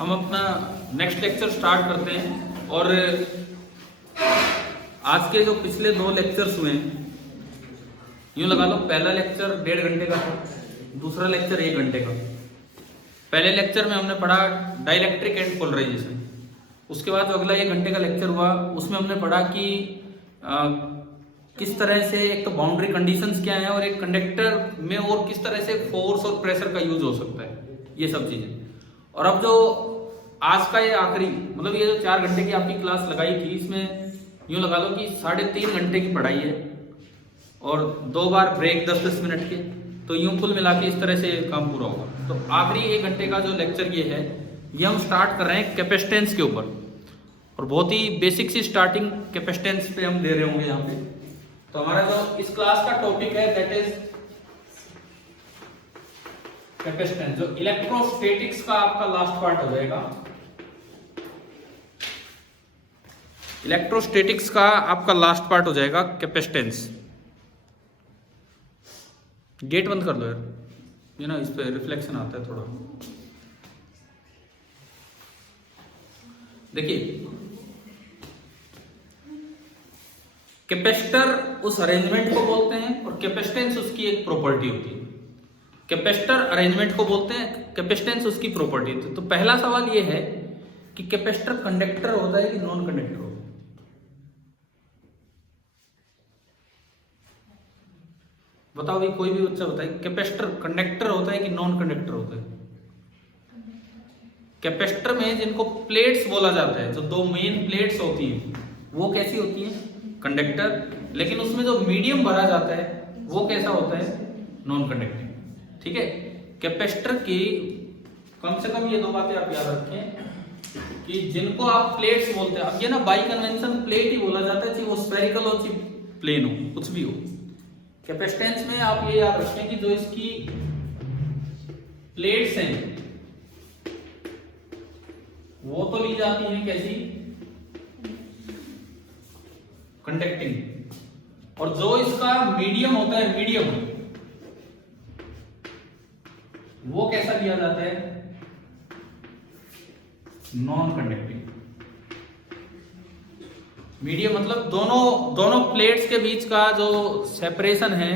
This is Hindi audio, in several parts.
हम अपना नेक्स्ट लेक्चर स्टार्ट करते हैं। और आज के जो पिछले 2 लेक्चर्स हुए हैं, यूँ लगा लो पहला लेक्चर 1.5 घंटे का था, दूसरा लेक्चर 1 घंटे का। पहले लेक्चर में हमने पढ़ा डाइलेक्ट्रिक एंड पोलराइजेशन। उसके बाद जो अगला 1 घंटे का लेक्चर हुआ उसमें हमने पढ़ा कि किस तरह से एक तो बाउंड्री कंडीशंस क्या है और एक कंडक्टर में और किस तरह से फोर्स और प्रेशर का यूज हो सकता है, ये सब चीजें। और अब जो आज का ये आखिरी मतलब ये जो 4 घंटे की आपकी क्लास लगाई थी, इसमें यूँ लगा लो कि 3.5 घंटे की पढ़ाई है और 2 बार ब्रेक 10-10 मिनट के, तो यूँ कुल मिला के इस तरह से काम पूरा होगा। तो आखिरी 1 घंटे का जो लेक्चर ये है, ये हम स्टार्ट कर रहे हैं कैपेसिटेंस के ऊपर, और बहुत ही बेसिक सी स्टार्टिंग कैपेसिटेंस पे हम दे रहे होंगे यहाँ पे। तो हमारा जो इस क्लास का टॉपिक है दैट इज कैपेसिटेंस, जो इलेक्ट्रोस्टैटिक्स का आपका लास्ट पार्ट हो जाएगा। इलेक्ट्रोस्टैटिक्स का आपका लास्ट पार्ट हो जाएगा कैपेसिटेंस। गेट बंद कर दो यार, ये ना इस पे रिफ्लेक्शन आता है थोड़ा। देखिए कैपेसिटर उस अरेंजमेंट को बोलते हैं और कैपेसिटेंस उसकी एक प्रॉपर्टी होती है। कैपेसिटर अरेंजमेंट को बोलते हैं, कैपेसिटेंस उसकी प्रॉपर्टी होती है। तो पहला सवाल ये है कि कैपेसिटर कंडक्टर होता है कि नॉन कंडक्टर होता है? बताओ भाई, कोई भी बच्चा बताए, कैपेसिटर कंडक्टर होता है कि नॉन कंडक्टर होता है? कैपेसिटर में जिनको प्लेट्स बोला जाता है, जो 2 मेन प्लेट्स होती हैं, वो कैसी होती हैं? कंडक्टर। लेकिन उसमें जो मीडियम भरा जाता है वो कैसा होता है? Non conducting. ठीक है, कैपेसिटर की कम से कम ये 2 बातें आप याद रखें कि जिनको आप प्लेट्स बोलते हैं, अब ये ना बाई कन्वेंशन प्लेट ही बोला जाता है, चाहे वो स्फेरिकल हो चाहे प्लेन हो, कुछ भी हो। कैपेसिटेंस में आप ये याद रखें कि जो इसकी प्लेट्स हैं वो तो ली जाती हैं कैसी? कंडक्टिंग। और जो इसका मीडियम होता है, मीडियम, वो कैसा लिया जाता है? Non conducting. मीडियम मतलब दोनों प्लेट्स के बीच का जो सेपरेशन है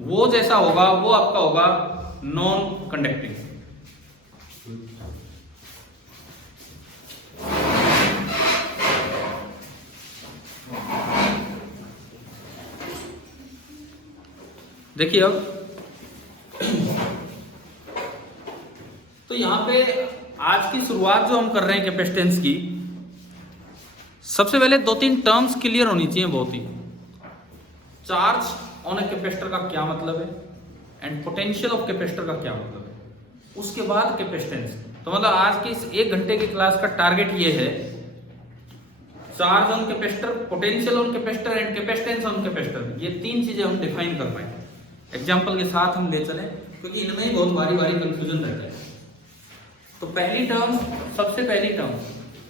वो जैसा होगा वो आपका होगा नॉन कंडक्टिंग। देखिए अब तो यहां पे आज की शुरुआत जो हम कर रहे हैं कैपेसिटेंस की, सबसे पहले 2-3 टर्म्स क्लियर होनी चाहिए बहुत ही। चार्ज ऑन ए कैपेसिटर का क्या मतलब है एंड पोटेंशियल ऑफ कैपेसिटर का क्या मतलब है, उसके बाद कैपेसिटेंस। तो मतलब आज की इस 1 घंटे की क्लास का टारगेट ये है, charge on capacitor, potential on capacitor and capacitance on capacitor, ये 3 चीजें हम डिफाइन कर पाए। एग्जाम्पल के साथ हम ले चले, क्योंकि इनमें ही बहुत भारी कंफ्यूजन रहता है। तो पहली टर्म, सबसे पहली टर्म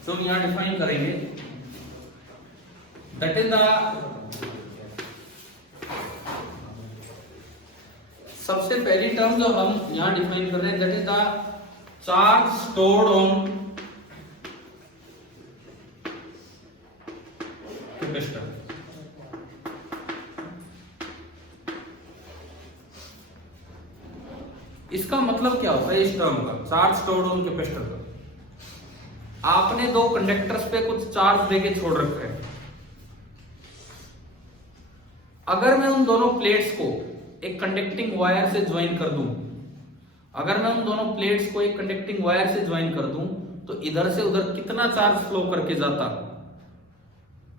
जो हम यहां डिफाइन करेंगे दैट इज सबसे पहली टर्म जो हम यहां डिफाइन कर रहे हैं that is the charge stored on capacitor. इसका मतलब क्या होता है इस टर्म का, चार्ज स्टोर्ड ऑन कैपेसिटर का? आपने 2 कंडक्टर्स पे कुछ चार्ज देके छोड़ रखा है। अगर मैं उन दोनों प्लेट्स को एक कंडक्टिंग वायर से ज्वाइन कर दूं, अगर मैं उन दोनों प्लेट्स को एक कंडक्टिंग वायर से ज्वाइन कर दूं, तो इधर से उधर कितना चार्ज फ्लो करके जाता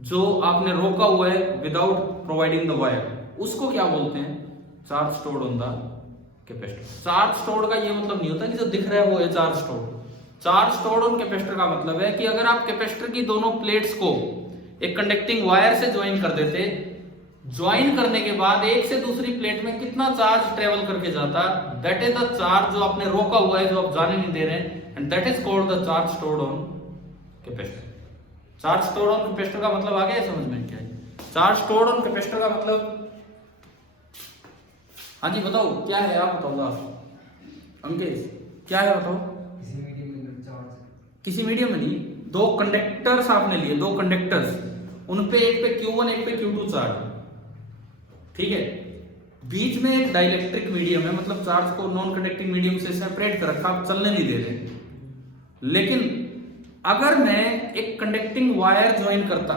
जो आपने रोका हुआ है विदाउट प्रोवाइडिंग द वायर, उसको क्या बोलते हैं? Charge stored on the capacitor. Charge stored का ये मतलब नहीं होता कि जो दिख रहा है वो है charge stored. Charge stored on capacitor का मतलब है कि अगर आप कैपेसिटर की दोनों प्लेट्स को एक कंडक्टिंग वायर से ज्वाइन कर देते, ज्वाइन करने के बाद एक से दूसरी प्लेट में कितना चार्ज ट्रेवल करके जाता, दैट इज द चार्ज जो आपने रोका हुआ है, जो आप जाने नहीं दे रहे हैं, and that is called the charge stored on capacitor. Charge stored on capacitor का मतलब आ गया समझ में? क्या है चार्ज स्टोर्ड ऑन कैपेसिटर का मतलब? हाँ जी बताओ क्या है, आप बताओ। अंकेश क्या है बताओ? किसी मीडियम के अंदर चार्ज किसी मीडियम में नहीं, दो कंडक्टर्स आपने लिए, दो कंडक्टर्स, उन पे एक पे Q1 एक पे Q2 चार्ज, ठीक है, बीच में एक डाइलेक्ट्रिक मीडियम है, मतलब चार्ज को नॉन कंडक्टिंग मीडियम से सेपरेट कर रखा, आप चलने नहीं दे रहे। लेकिन अगर मैं एक कंडक्टिंग वायर ज्वाइन करता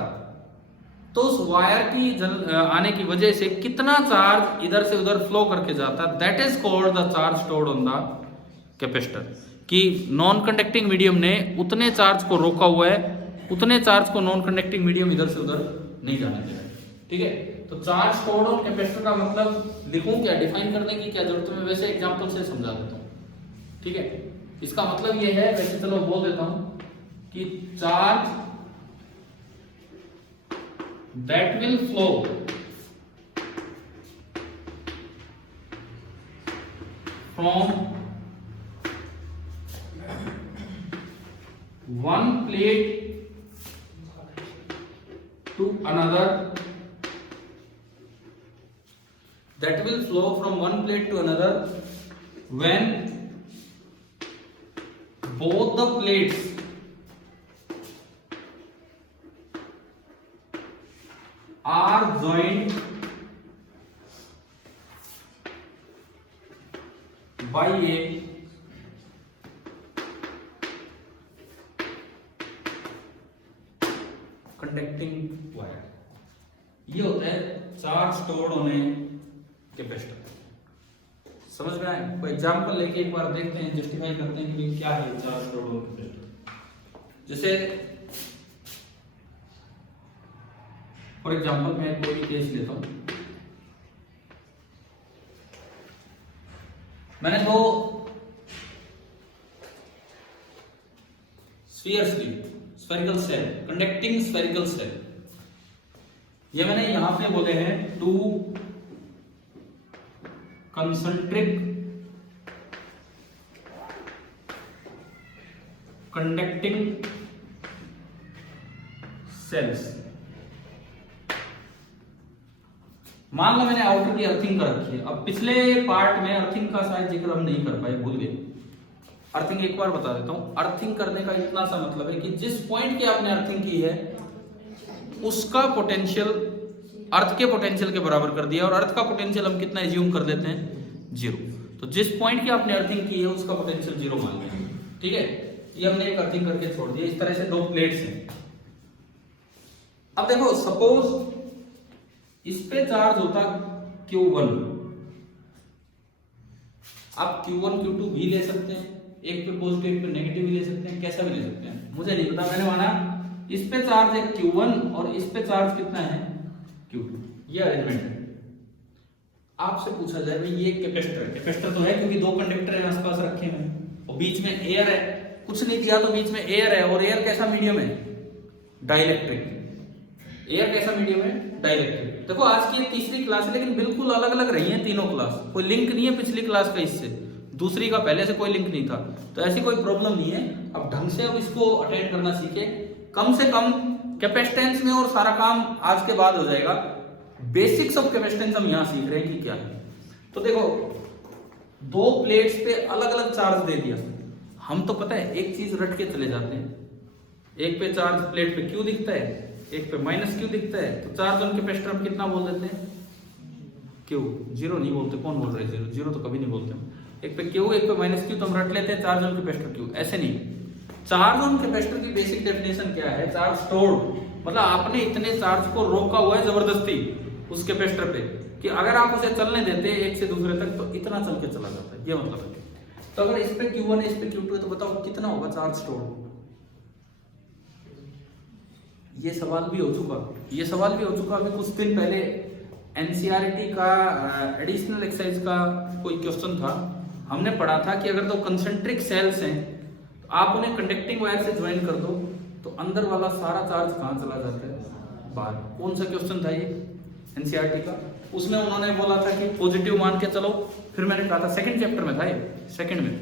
तो उस वायर की आने की वजह से कितना चार्ज इधर से उधर फ्लो करके जाता, that is called the charge stored on the capacitor. कि नॉन कंडक्टिंग मीडियम ने उतने चार्ज को रोका हुआ है, उतने चार्ज को नॉन कंडक्टिंग मीडियम इधर से उधर नहीं जाने दे रहा है, ठीक है। तो चार्ज स्टोर्ड ऑन कैपेसिटर का मतलब लिखूं क्या, डिफाइन करने की क्या जरूरत है, मैं वैसे एग्जांपल से समझा देता हूं, ठीक है। इसका मतलब ये है, वैसे चलो बोल देता हूं कि charge that will flow from one plate to another, that will flow from one plate to another when both the plates are joined by a conducting wire। ये होता है charge stored on a capacitor. समझ में आए? कोई एग्जांपल लेके एक बार देखते हैं, जस्टिफाई करते हैं कि क्या है चार्ज स्टोर्ड ऑन कैपेसिटर। जैसे फॉर एग्जाम्पल मैं कोई भी केस लेता हूं, मैंने दो स्फीयर्स ली, spherical shell, conducting spherical shell, ये मैंने यहां पे बोले हैं टू कंसंट्रिक कंडक्टिंग सेल्स। मान लो मैंने आउटर की अर्थिंग कर रखी है। अब पिछले पार्ट में अर्थिंग का शायद जिक्र हम नहीं कर पाए, भूल गए। अर्थिंग एक बार बता देता हूं। अर्थिंग करने का इतना सा मतलब है कि जिस पॉइंट की आपने अर्थिंग की है उसका पोटेंशियल अर्थ के पोटेंशियल के बराबर कर दिया, और अर्थ का पोटेंशियल हम कितना एज्यूम कर लेते हैं, 0। तो जिस पॉइंट की आपने अर्थिंग की है उसका पोटेंशियल 0 मान लिया, ठीक है। ये हमने एक अर्थिंग करके छोड़ दिया। इस तरह से दो प्लेट्स हैं। अब देखो, सपोज इस पे चार्ज होता Q1, आप Q1 Q2 भी ले सकते हैं, एक पे पॉजिटिव एक पे नेगेटिव भी ले सकते हैं, कैसा भी ले सकते हैं, मुझे नहीं पता। मैंने माना इस पे चार्ज है Q1 और इस पे चार्ज कितना है Q2, ये अरेंजमेंट है। आपसे पूछा जाए भाई ये कैपेसिटर है, कैपेसिटर तो है क्योंकि दो कंडक्टर है आसपास रखे हुए और बीच में एयर है, कुछ नहीं दिया तो बीच में एयर है, और एयर कैसा मीडियम है, डाइलेक्ट्रिक। एयर कैसा मीडियम है, डाइलेक्ट्रिक। देखो आज की तीसरी क्लास है लेकिन बिल्कुल अलग अलग रही है तीनों क्लास, कोई लिंक नहीं है पिछली क्लास का इससे, दूसरी का पहले से कोई लिंक नहीं था, तो ऐसी कोई प्रॉब्लम नहीं है। अब ढंग से अब इसको अटेंड करना सीखे, कम से कम कैपेसिटेंस में, और सारा काम आज के बाद हो जाएगा। बेसिक्स ऑफ कैपेसिटेंस हम यहां सीख रहे हैं कि क्या है। तो देखो, दो प्लेट्स पे अलग अलग चार्ज दे दिया, हम तो पता है एक चीज रट के चले जाते हैं, एक पे चार्ज प्लेट पे Q दिखता है, एक पे -Q दिखता है, तो चार्ज ऑन कैपेसिटर हम कितना बोल देते हैं, Q। 0 नहीं बोलते, कौन बोल रहे हैं 0 तो कभी नहीं बोलते। एक पे Q एक पे -Q तो हम रट लेते हैं चार्ज ऑन कैपेसिटर Q, ऐसे नहीं। चार्ज ऑन कैपेसिटर की बेसिक डेफिनेशन क्या है, चार्ज स्टोर्ड, मतलब आपने इतने चार्ज को रोका हुआ है जबरदस्ती उस कैपेसिटर पे कि अगर आप उसे चलने देते एक से दूसरे तक तो इतना चल के चला जाता है, ये मतलब है। तो अगर इस पे Q1 है इस पे Q2 है तो बताओ कितना होगा चार्ज स्टोर्ड। ये सवाल भी हो चुका, ये सवाल भी हो चुका अभी कुछ दिन पहले एनसीईआरटी का एडिशनल एक्सरसाइज का कोई क्वेश्चन था। हमने पढ़ा था कि अगर दो कंसेंट्रिक सेल्स हैं तो आप उन्हें कंडक्टिंग वायर से ज्वाइन कर दो तो अंदर वाला सारा चार्ज कहाँ चला जाता है, बाहर। कौन सा क्वेश्चन था ये एनसीईआरटी का? उसमें उन्होंने बोला था कि पॉजिटिव मान के चलो, फिर मैंने कहा था सेकंड चैप्टर में था ये, सेकंड में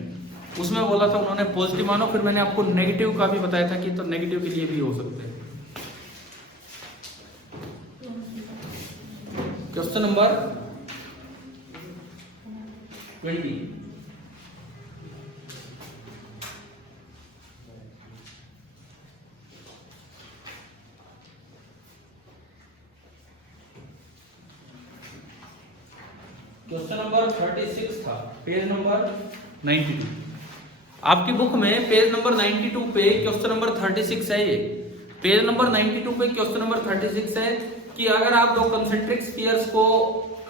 उसमें बोला था उन्होंने पॉजिटिव मानो, फिर मैंने आपको नेगेटिव का भी बताया था कि तो नेगेटिव के लिए भी हो सकते हैं। क्वेश्चन नंबर 20, क्वेश्चन नंबर 36 था, पेज नंबर 92। आपकी बुक में पेज नंबर 92 पे क्वेश्चन नंबर 36 है। ये पेज नंबर 92 पे क्वेश्चन नंबर 36 है कि अगर आप दो कंसेंट्रिक स्फीयर्स को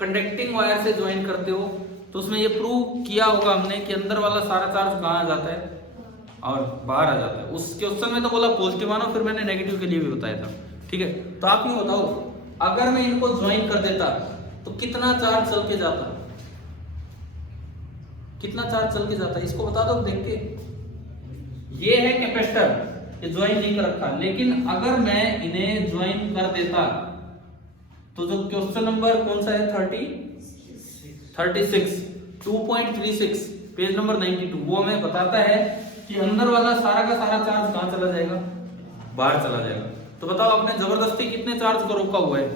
कंडक्टिंग वायर से ज्वाइन करते हो तो उसमें ये प्रूव किया होगा हमने कि अंदर वाला सारा चार्ज कहाँ आ जाता है और बाहर आ जाता है। उस क्वेश्चन में तो बोला पॉजिटिव आना, फिर मैंने नेगेटिव के लिए भी बताया था। ठीक है, तो आप ये बताओ अगर मैं इनको ज्वाइन कर देता तो कितना चार्ज चल के जाता, कितना चार्ज चल के जाता, इसको बता दो देख के। ये है कैपेसिटर, ये ज्वाइन नहीं कर रखा, लेकिन अगर मैं इन्हें ज्वाइन कर देता तो जो क्वेश्चन नंबर कौन सा है 36 2.36 पेज नंबर 92 वो हमें बताता है कि अंदर वाला सारा का सारा चार्ज कहां चला जाएगा, बाहर चला जाएगा। तो बताओ आपने जबरदस्ती कितने चार्ज को रोका हुआ है,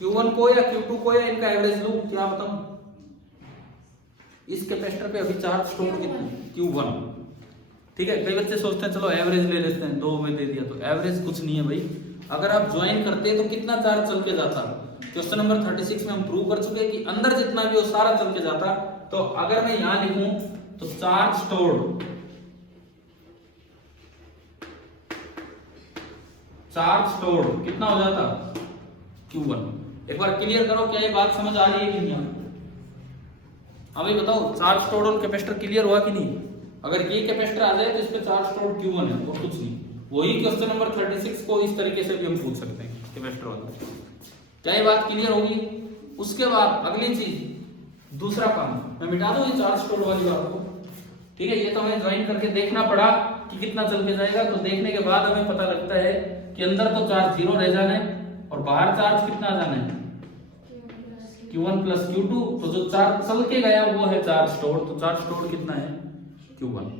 Q1 को या Q2 को, या इनका एवरेज लूं, क्या बताऊं। इस कैपेसिटर पे अभी चार्ज स्टोर कितना, Q1। ठीक है, कई बच्चे सोचते हैं चलो एवरेज ले लेते हैं, 2 में दे दिया तो एवरेज कुछ नहीं है भाई। अगर आप ज्वाइन करते तो कितना चार्ज चल के जाता, क्वेश्चन नंबर 36 में हम प्रूव कर चुके हैं कि अंदर जितना भी हो सारा चल के जाता। तो अगर मैं यहां लिखूं तो चार्ज स्टोर्ड, कितना हो जाता Q1। एक बार क्लियर करो, क्या ये बात समझ आ रही है कि नहीं। अभी बताओ charge stored on capacitor clear हुआ कि नहीं। अगर ये कैपेसिटर आ जाए तो इस पे चार्ज स्टोर्ड Q1 है और कुछ नहीं। वही क्वेश्चन नंबर 36 को इस तरीके से भी हम पूछ सकते हैं कैपेसिटर वाला। क्या ये बात क्लियर होगी। उसके बाद अगली चीज, दूसरा काम, मैं मिटा दूं ये चार्ज स्टोर्ड वाली बात को। ठीक है, ये तो हमें ज्वाइन करके देखना पड़ा कि कितना चल के जाएगा। तो देखने के बाद हमें पता लगता है कि अंदर तो चार्ज 0 रह जाना है और बाहर चार्ज कितना आ जाना है Q1 प्लस Q2। तो जो चार्ज चल के गया वो है चार्ज स्टोर्ड। तो चार्ज स्टोर्ड कितना है Q1।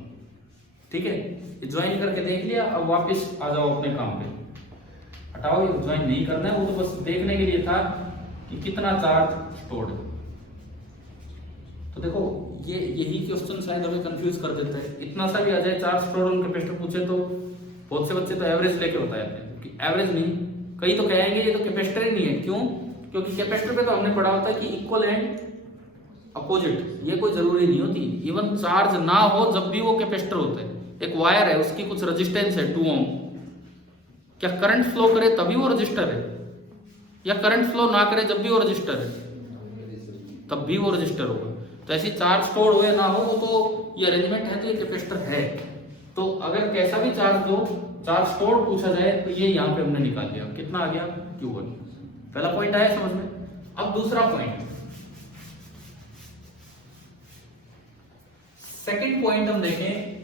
ठीक है, ये ज्वाइन करके देख लिया। अब वापस आ जाओ अपने काम पे। हटाओ, ये ज्वाइन नहीं करना है, वो तो बस देखने के लिए था कि कितना चार्ज स्टोर्ड है। तो देखो ये यही क्वेश्चन शायद हमें कंफ्यूज कर देता है। इतना सा भी आ जाए चार्ज स्टोर्ड ऑन कैपेसिटर पूछे तो बहुत से बच्चे तो एवरेज लेके बताते हैं कि एवरेज नहीं, कई तो कहेंगे ये तो कैपेसिटर ही नहीं है। क्यों, क्योंकि कैपेसिटर पे तो हमने पढ़ा होता है कि इक्वल एंड अपोजिट, ये कोई जरूरी नहीं होती। इवन चार्ज ना हो जब भी वो कैपेसिटर होता है। एक वायर है, उसकी कुछ रेजिस्टेंस है 2 ओम, क्या करंट फ्लो करे तभी वो रजिस्टर है, या करंट फ्लो ना करे जब भी वो रजिस्टर है, तब भी वो रजिस्टर होगा। तो ऐसी चार्ज स्टोर हो या ना हो, वो तो ये अरेंजमेंट है, तो ये कैपेसिटर है। तो अगर कैसा भी चार्ज दो, चार्ज स्टोर पूछा जाए तो ये यहाँ पे हमने निकाल लिया, कितना आ गया Q1। पहला पॉइंट आया समझ में। अब दूसरा पॉइंट, सेकंड पॉइंट हम देखें,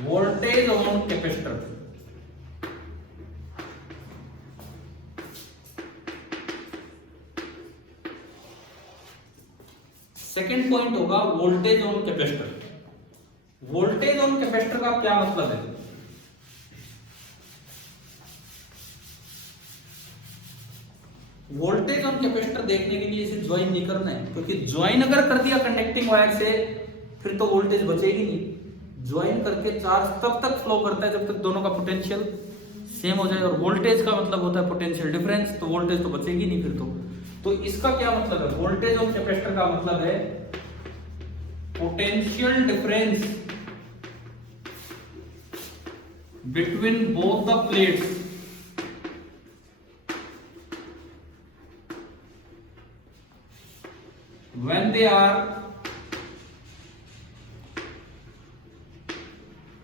voltage on capacitor. Second point होगा voltage on capacitor. Voltage on capacitor का क्या मतलब है। वोल्टेज ऑन कैपेसिटर देखने के लिए इसे ज्वाइन नहीं करना है, क्योंकि ज्वाइन अगर कर दिया कंडक्टिंग वायर से फिर तो वोल्टेज बचेगी नहीं। ज्वाइन करके चार्ज तब तक फ्लो करता है जब तक दोनों का पोटेंशियल सेम हो जाए, और वोल्टेज का मतलब होता है पोटेंशियल डिफरेंस, तो वोल्टेज तो बचेगी नहीं फिर तो इसका क्या मतलब है, वोल्टेज ऑन कैपेसिटर का मतलब है potential difference between both the plates when they are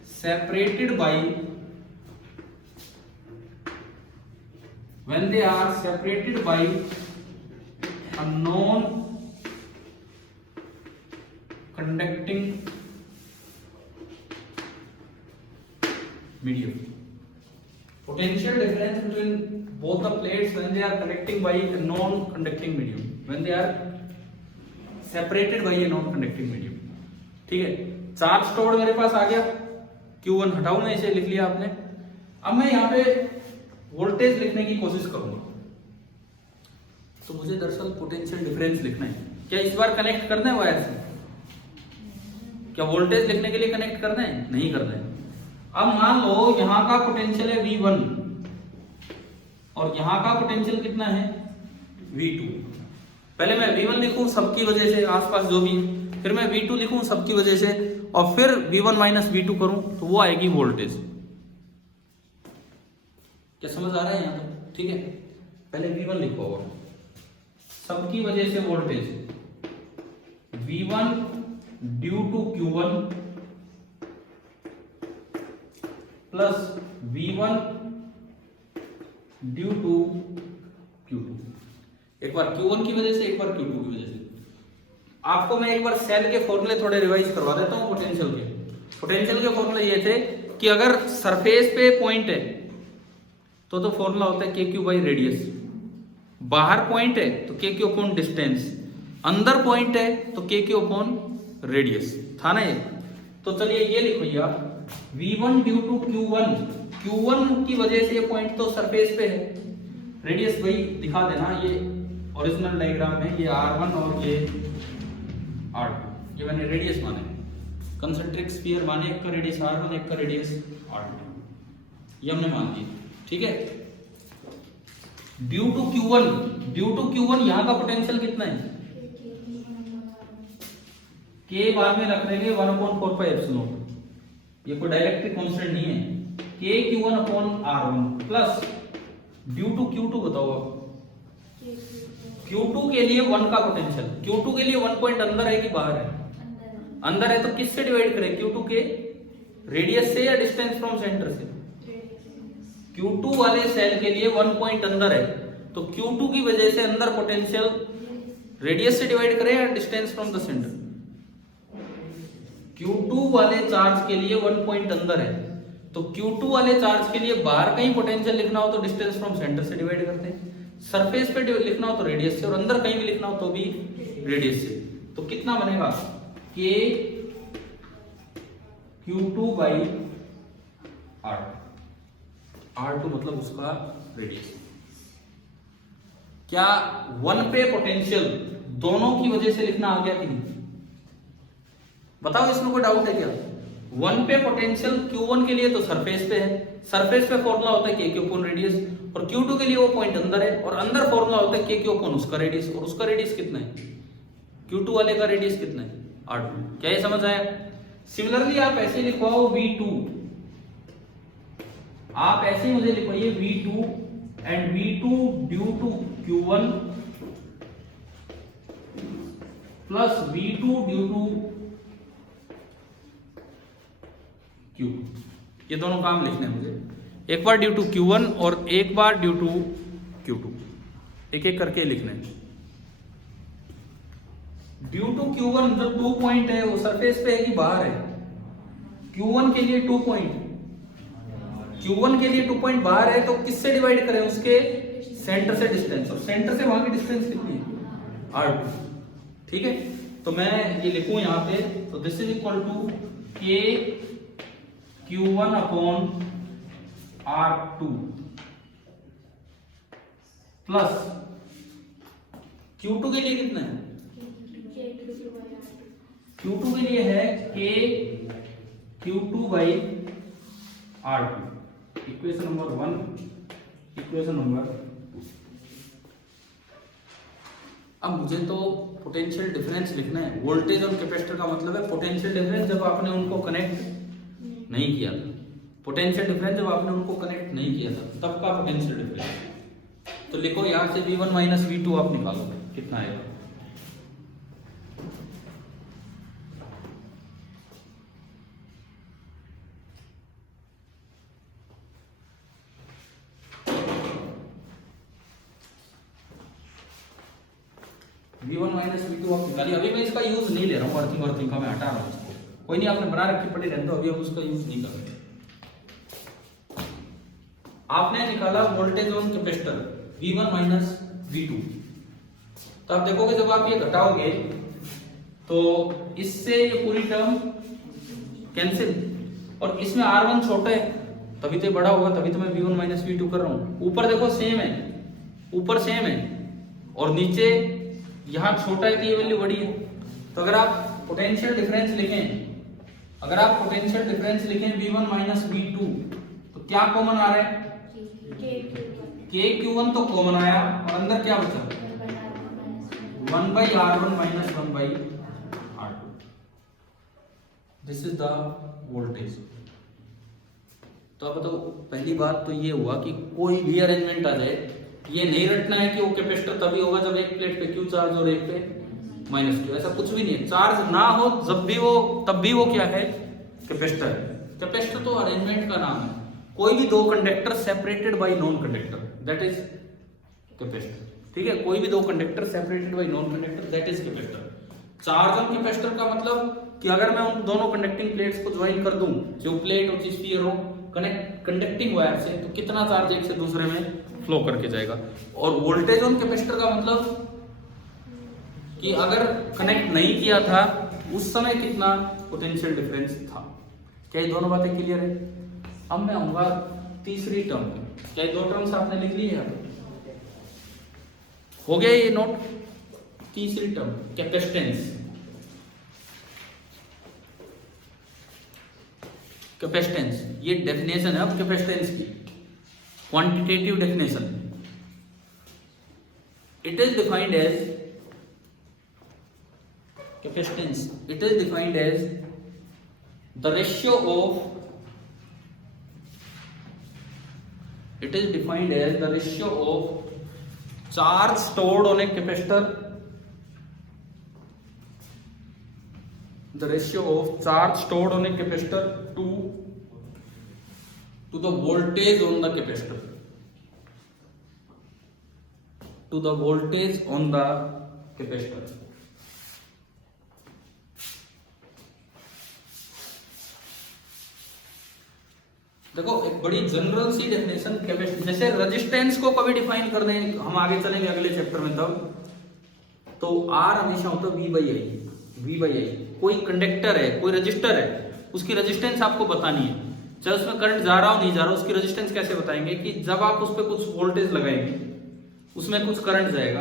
separated by a non conducting medium. Potential difference between both the plates when they are connecting by a non conducting medium, when they are separated by a non conducting medium. ठीक है, चार्ज स्टोर्ड मेरे पास आ गया, Q1 हटाऊं मैं, इसे लिख लिया आपने। अब मैं यहाँ पे वोल्टेज लिखने की कोशिश करूंगा, तो मुझे दरअसल पोटेंशियल डिफरेंस लिखना है। क्या इस बार कनेक्ट करना है वायर से, क्या वोल्टेज लिखने के लिए कनेक्ट करना है, नहीं करना है। अब मान लो यहाँ का पोटेंशियल है V1 और यहाँ का पोटेंशियल कितना है V2। पहले मैं V1 लिखूं सबकी वजह से आसपास जो भी, फिर मैं V2 लिखूं सबकी वजह से, और फिर V1 माइनस V2 करूं तो वो आएगी वोल्टेज। क्या समझ आ रहा है यहाँ पर? ठीक है, पहले V1 लिखो और सबकी वजह से voltage V1 due to Q1 plus V1 due to Q2। एक बार Q1 की वजह से, एक बार Q2 की वजह से। आपको मैं एक बार सेल के फॉर्मूले थोड़े रिवाइज करवा देता हूं। पोटेंशियल के फॉर्मूले ये थे कि अगर सरफेस पे पॉइंट है तो फॉर्मूला होता है KQ बाई रेडियस, बाहर पॉइंट है तो KQ अपॉन डिस्टेंस, अंदर पॉइंट है तो KQ अपॉन रेडियस, था ना ये? तो चलिए ये लिखो भैया, V1 ड्यू टू Q1 की वजह से ये पॉइंट तो सरफेस पे है, रेडियस भाई दिखा देना, ये ओरिजिनल डायग्राम में ये R1 और ये R2, ये मैंने रेडियस माने, कंसेंट्रिक स्फीयर माने, एक का रेडियस R1 एक का रेडियस R2, ये हमने मान दिया। ठीक है, ड्यू टू Q1 यहां का पोटेंशियल कितना है? K बाद में रख देंगे 1/4πε0, ये कोई डायरेक्ट्रिक कांस्टेंट नहीं है, K Q1 upon R1 plus due to Q2, बताओ आप Q2 के लिए 1 का पोटेंशियल, Q2 के लिए 1 पॉइंट अंदर है कि बाहर है? अंदर है, तो किससे डिवाइड करें? Q2 के रेडियस से या डिस्टेंस फ्रॉम सेंटर से? Q2 वाले सेल के लिए 1 पॉइंट अंदर है, तो Q2 की वजह से अंदर पोटेंशियल रेडियस से डिवाइड करें या distance from the centre? Q2 वाले चार्ज के लिए 1 पॉइंट अंदर है, तो Q2 वाले चार्ज के लिए बाहर कहीं पोटेंशियल लिखना हो तो डिस्टेंस फ्रॉम सेंटर से डिवाइड करते हैं, सरफेस पे लिखना हो तो रेडियस से, और अंदर कहीं भी लिखना हो तो भी रेडियस से। तो कितना बनेगा? K Q2 बाई R2 मतलब उसका रेडियस। क्या 1 पे पोटेंशियल दोनों की वजह से लिखना आ गया कि नहीं? बताओ, इसमें कोई डाउट है क्या? 1 पे पोटेंशियल Q1 के लिए तो सरफेस पे है, सरफेस पे फॉर्मूला होता है KQ अपॉन रेडियस, और Q2 के लिए वो पॉइंट अंदर है, और अंदर फॉर्मूला होता है KQ अपॉन उसका रेडियस, और उसका रेडियस कितना है? Q2 वाले का रेडियस कितना है? R2। क्या ये समझ आया? सिमिलरली आप ऐसे लिखवाओ V2, आप ऐसे मुझे लिखवाइए V2 and V2 due to Q1 plus V2 due to Q2, ये दोनों काम लिखने हैं मुझे, एक बार ड्यू टू Q1 और एक बार ड्यू टू Q2, एक एक करके लिखने हैं। ड्यू टू Q1 जो 2 पॉइंट है वो सरफेस पे है कि बाहर है? Q1 के लिए 2 पॉइंट, Q1 के लिए 2 पॉइंट बाहर है, तो किससे डिवाइड करें? उसके सेंटर से डिस्टेंस, और सेंटर से वहां की डिस्टेंस कितनी है? R2। ठीक है, तो मैं ये लिखूं यहां पे, तो this is equal to K Q1 upon R2 plus Q2 के लिए कितना है? Q2 के लिए है K Q2 by R2, equation number 1, equation number 2। अब मुझे तो पोटेंशियल डिफरेंस लिखना है, वोल्टेज और कैपेसिटर का मतलब है पोटेंशियल डिफरेंस जब आपने उनको कनेक्ट नहीं किया था, पोटेंशियल डिफरेंस जब आपने उनको कनेक्ट नहीं किया था तब का पोटेंशियल डिफरेंस। तो लिखो यहां से V1 माइनस V2 आप निकालो, कितना आएगा? V1 माइनस V2 आप निकालिए। अभी मैं इसका यूज नहीं ले रहा हूँ, अर्थिंग का मैं हटा रहा हूँ इसको, कोई नहीं, आपने बना रखी पड़ी रहने दो, अभी हम उसका यूज नहीं कर रहे। आपने निकाला voltage on capacitor V1 minus V2, तो आप देखोगे जब आप ये घटाओगे तो इससे ये पूरी टर्म कैंसिल, और इसमें R1 छोटा है तभी तो बड़ा होगा, तभी तो मैं V1 माइनस V2 कर रहा हूँ। ऊपर देखो सेम है, ऊपर सेम है, और नीचे यहाँ छोटा है तो ये वैल्यू बड़ी है। तो अगर आप पोटेंशियल डिफरेंस लिखें, अगर आप पोटेंशियल डिफरेंस लिखें V1 माइनस V2, तो क्या कॉमन आ रहा है? K Q1 तो कॉमन आया, और अंदर क्या बचा? 1/R1 minus 1/R2। This is the voltage. तो अब बताओ, पहली बात तो ये हुआ कि कोई भी अरेंजमेंट आ जाए, ये नहीं रटना है कि वो कैपेसिटर तभी होगा जब एक प्लेट पे क्यू चार्ज और एक पे माइनस क्यू, ऐसा कुछ भी नहीं है। चार्ज ना हो जब भी वो, तब भी वो क्या है, कैपेसिटर है। कैपेसिटर तो अरेंजमेंट का नाम है। कोई भी दो conductor separated by non conductor, that is capacitor. ठीक है, कोई भी दो conductor separated by non conductor, that is capacitor. Charge on capacitor का मतलब कि अगर मैं उन दोनों कंडक्टिंग प्लेट्स को ज्वाइन कर दूं, जो प्लेट और स्फीयर हो कंडक्टिंग वायर से, तो कितना चार्ज एक से दूसरे में फ्लो करके जाएगा। और वोल्टेज ऑन कैपेसिटर का मतलब कि अगर कनेक्ट नहीं किया था उस समय कितना पोटेंशियल डिफरेंस था। क्या ये दोनों बातें क्लियर है? अब मैं आऊंगा तीसरी टर्म पे। क्या ये दो टर्म्स आपने लिख ली है? हो गया ये नोट? तीसरी टर्म कैपेसिटेंस। कैपेसिटेंस ये डेफिनेशन है अब कैपेसिटेंस की, quantitative definition. It is defined as capacitance, it is defined as the ratio of, it is defined as the ratio of charge stored on a capacitor, the ratio of charge stored on a capacitor to the voltage on the capacitor, to the voltage on the capacitor। देखो, एक बड़ी जनरल सी डेफिनेशन कैपेसिटेंस, जैसे रेजिस्टेंस को कभी डिफाइन कर दें, हम आगे चलेंगे अगले चैप्टर में तब, तो R हमेशा होता है V/I। कोई कंडक्टर है, कोई रजिस्टर है, उसकी रेजिस्टेंस आपको बतानी है, चाहे उसमें करंट जा रहा हो नहीं जा रहा हो, उसकी रेजिस्टेंस कैसे बताएंगे कि जब आप उस पर कुछ वोल्टेज लगाएंगे, उसमें कुछ करंट जाएगा,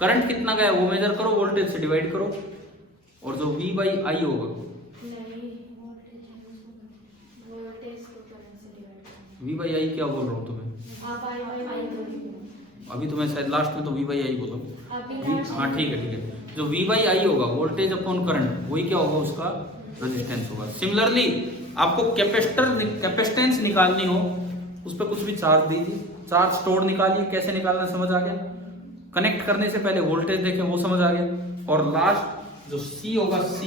करंट कितना गया वो मेजर करो, वोल्टेज से डिवाइड करो, और जो V/I होगा, V/I क्या बोल रहा हूँ तुम्हें? अभी तो मैं शायद लास्ट में तो V/I बोला। हाँ ठीक है। जो V/I होगा, वोल्टेज अपॉन करंट, वही क्या होगा, उसका रेजिस्टेंस होगा। सिमिलरली आपको कैपेसिटेंस निकालनी हो, उस पर कुछ भी चार्ज दीजिए, चार्ज स्टोर निकालिए, कैसे निकालना समझ आ गया। कनेक्ट करने से पहले वोल्टेज देखें, वो समझ आ गया। और लास्ट जो C होगा, C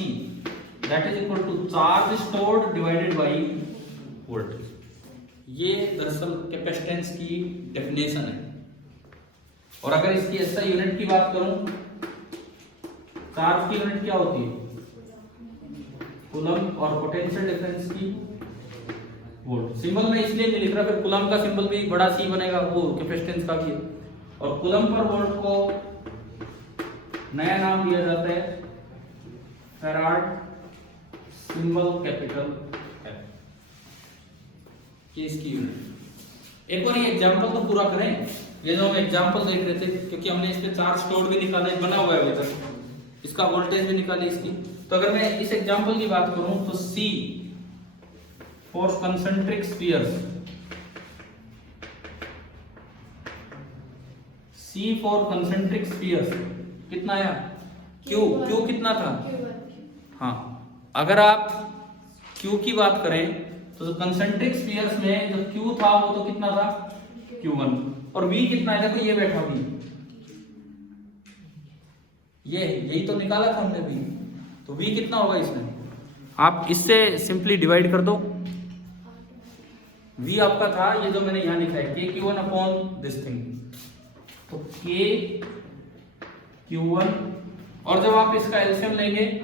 that is equal to charge stored divided by voltage. ये दरअसल कैपेसिटेंस की डेफिनेशन है। और अगर इसकी SI यूनिट की बात करूं, चार्ज की यूनिट क्या होती है? कूलम। और पोटेंशियल डिफरेंस की वोल्ट। सिंबल में इसलिए नहीं लिख रहा, फिर कूलम का सिंबल भी बड़ा C बनेगा, वो कैपेसिटेंस का भी है। और कूलम पर वोल्ट को नया नाम दिया जाता है फैराड, सिंबल कैपिटल F, कि इसकी यूनिट। एक बार ये एग्जांपल तो पूरा करें। ये जो हम एग्जांपल देख रहे थे, क्योंकि हमने इस पे चार्ज स्टोर भी निकाला है, बना हुआ है अभी तक, इसका वोल्टेज भी निकाली इसकी। तो अगर मैं इस एग्जांपल की बात करूं तो C for concentric spheres, C for concentric spheres कितना आया? Q कितना था? हाँ, अगर आप Q की बात करें तो कंसेंट्रिक स्फीयर्स में जो Q था वो तो कितना था? Q1। और V कितना है? देखो ये बैठा V, यही तो निकाला था हमने V। तो V कितना होगा इसमें? आप इससे सिंपली डिवाइड कर दो। V आपका था ये जो मैंने यहां लिखा है KQ1 अपॉन दिस थिंग, तो KQ1। और जब आप इसका एलसीएम लेंगे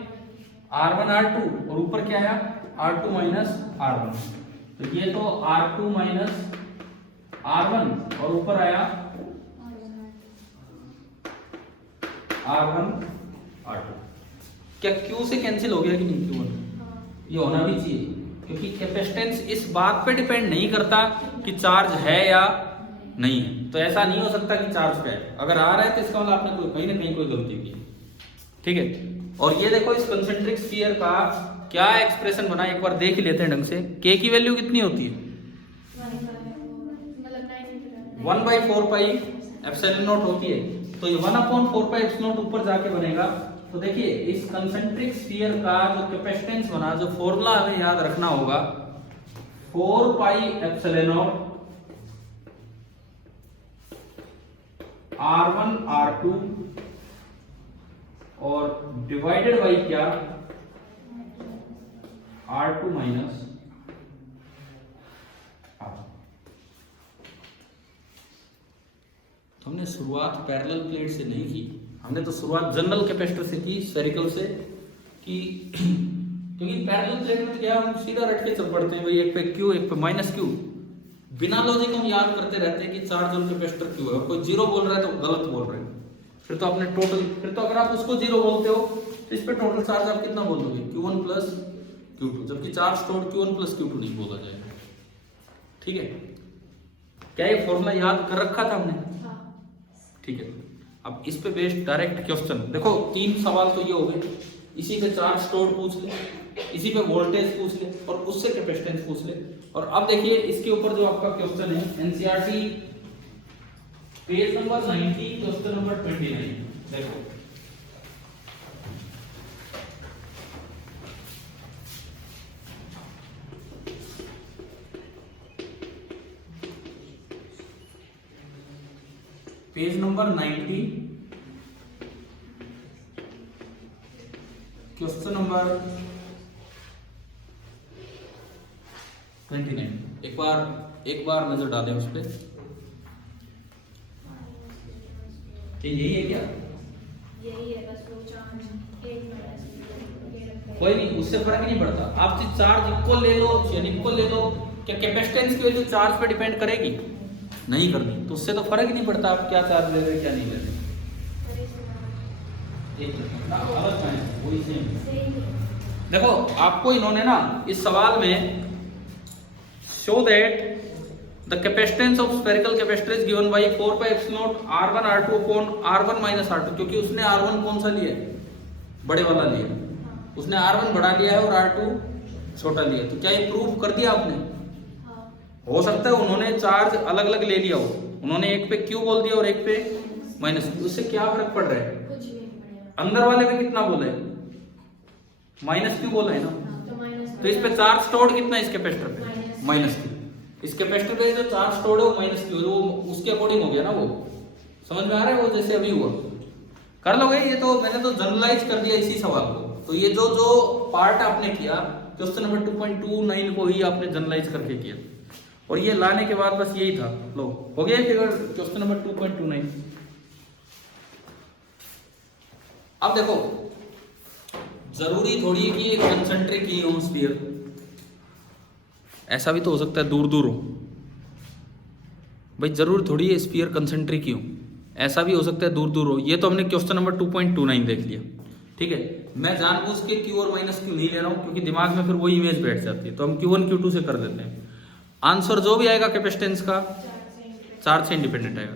R1 R2, और ऊपर क्या है? R2 minus R1। तो ये तो R2 माइनस R1, और ऊपर आया R1 R2। क्या Q से कैंसिल हो गया कि नहीं? Q1 ये होना भी चाहिए, क्योंकि कैपेसिटेंस इस बात पे डिपेंड नहीं करता कि चार्ज है या नहीं है। तो ऐसा नहीं हो सकता कि चार्ज पे है, अगर आ रहा है तो इसका मतलब आपने कहीं ना कहीं कोई गलती की। ठीक है, और ये देखो इस कंसेंट्रिक स्फीयर का क्या एक्सप्रेशन बना, एक बार देख लेते हैं ढंग से। K की वैल्यू कितनी होती है? 1/4 पाई एप्सिलॉन नॉट होती है। तो ये 1/4πε0 ऊपर जाके बनेगा। तो देखिए इस कंसेंट्रिक स्फीयर का जो कैपेसिटेंस बना, जो फॉर्मूला हमें याद रखना होगा, 4πε0 R1 R2 और डिवाइडेड बाई क्या, R2 माइनस R। तो हमने शुरुआत पैरेलल प्लेट से नहीं की, हमने तो शुरुआत जनरल कैपेसिटर से की, स्फेरिकल से, कि क्योंकि पैरेलल प्लेट में क्या हम सीधा रट के चल पड़ते हैं भाई, एक पे क्यू एक पे माइनस क्यू, बिना लॉजिक हम याद करते रहते हैं कि चार्ज और कैपेसिटर क्यू है, और कोई जीरो बोल रहा है तो गलत बोल रहे हैं, फिर तो आपने टोटल, फिर तो अगर आप उसको जीरो बोलते हो तो इस पे टोटल चार्ज आप कितना बोल दोगे, Q1 प्लस Q2, जबकि charge stored Q1 plus Q2 नहीं बोला जाएगा। ठीक है, क्या ये फॉर्मूला याद कर रखा था हमने? ठीक है, अब इस पे बेस्ड डायरेक्ट क्वेश्चन देखो, 3 सवाल तो ये हो गए, इसी पे चार्ज स्टोर्ड पूछ ले, इसी पे वोल्टेज पूछ ले, और उससे कैपेसिटेंस पूछ ले। और अब देखिए इसके ऊपर जो आपका क्वेश्चन है, NCERT page number 90 question number 29, देखो पेज नंबर 90 क्वेश्चन नंबर 29, एक बार नजर डालें उस पर। यही है क्या? यही है, बस वो चार्ज एक कोई नहीं, उससे फर्क नहीं पड़ता, आप चार्ज इक्वल ले लो, चेन इक्वल ले लो, क्या कैपेसिटेंस की वैल्यू चार्ज पे डिपेंड करेगी? नहीं करनी, तो उससे तो फर्क ही नहीं पड़ता आप क्या चार्ज ले रहे हैं क्या नहीं ले रहे। वही सेम। देखो आपको इन्होंने ना इस सवाल में show that the capacitance of spherical capacitor is given by 4πε0 R1 R2 upon R1 minus R2, क्योंकि उसने R1 कौन सा लिया है, बड़े वाला लिया, उसने R1 बड़ा लिया है और R2 छोटा लिया, तो क्या ये प्रूफ कर दिया आपने? हो सकता है उन्होंने चार्ज अलग अलग ले लिया हो, उन्होंने एक पे Q बोल दिया और एक पे माइनस, उससे क्या फर्क पड़ रहा है? कुछ भी नहीं पड़ेगा। अंदर वाले में कितना बोला है, माइनस Q बोला है ना, तो इस पे चार्ज स्टोर्ड कितना है इस कैपेसिटर पे, माइनस Q। इस कैपेसिटर पे जो चार्ज स्टोर्ड है वो माइनस Q, वो उसके अकॉर्डिंग हो गया ना, वो समझ में आ रहा है, वो जैसे अभी हुआ कर लोगे। ये तो मैंने तो जनरलाइज कर दिया इसी सवाल को, तो ये जो जो पार्ट आपने किया क्वेश्चन नंबर 2.29 को ही आपने जनरलाइज करके किया, और ये लाने के बाद बस यही था। लो हो गया फिगर क्वेश्चन नंबर 2.29। अब देखो जरूरी थोड़ी है कि एक कंसेंट्रिक ही हो स्फीयर, ऐसा भी तो हो सकता है दूर दूर हो भाई, जरूर थोड़ी है स्फीयर कंसेंट्रिक ही हो, ऐसा भी हो सकता है दूर दूर हो। ये तो हमने क्वेश्चन नंबर 2.29 देख लिया। ठीक है, मैं जानबूझ के Q और माइनस Q नहीं ले रहा हूं, क्योंकि दिमाग में फिर वो इमेज बैठ जाती है, तो हम Q1 Q2 से कर देते हैं। आंसर जो भी आएगा कैपेसिटेंस का चार्ज से इंडिपेंडेंट आएगा।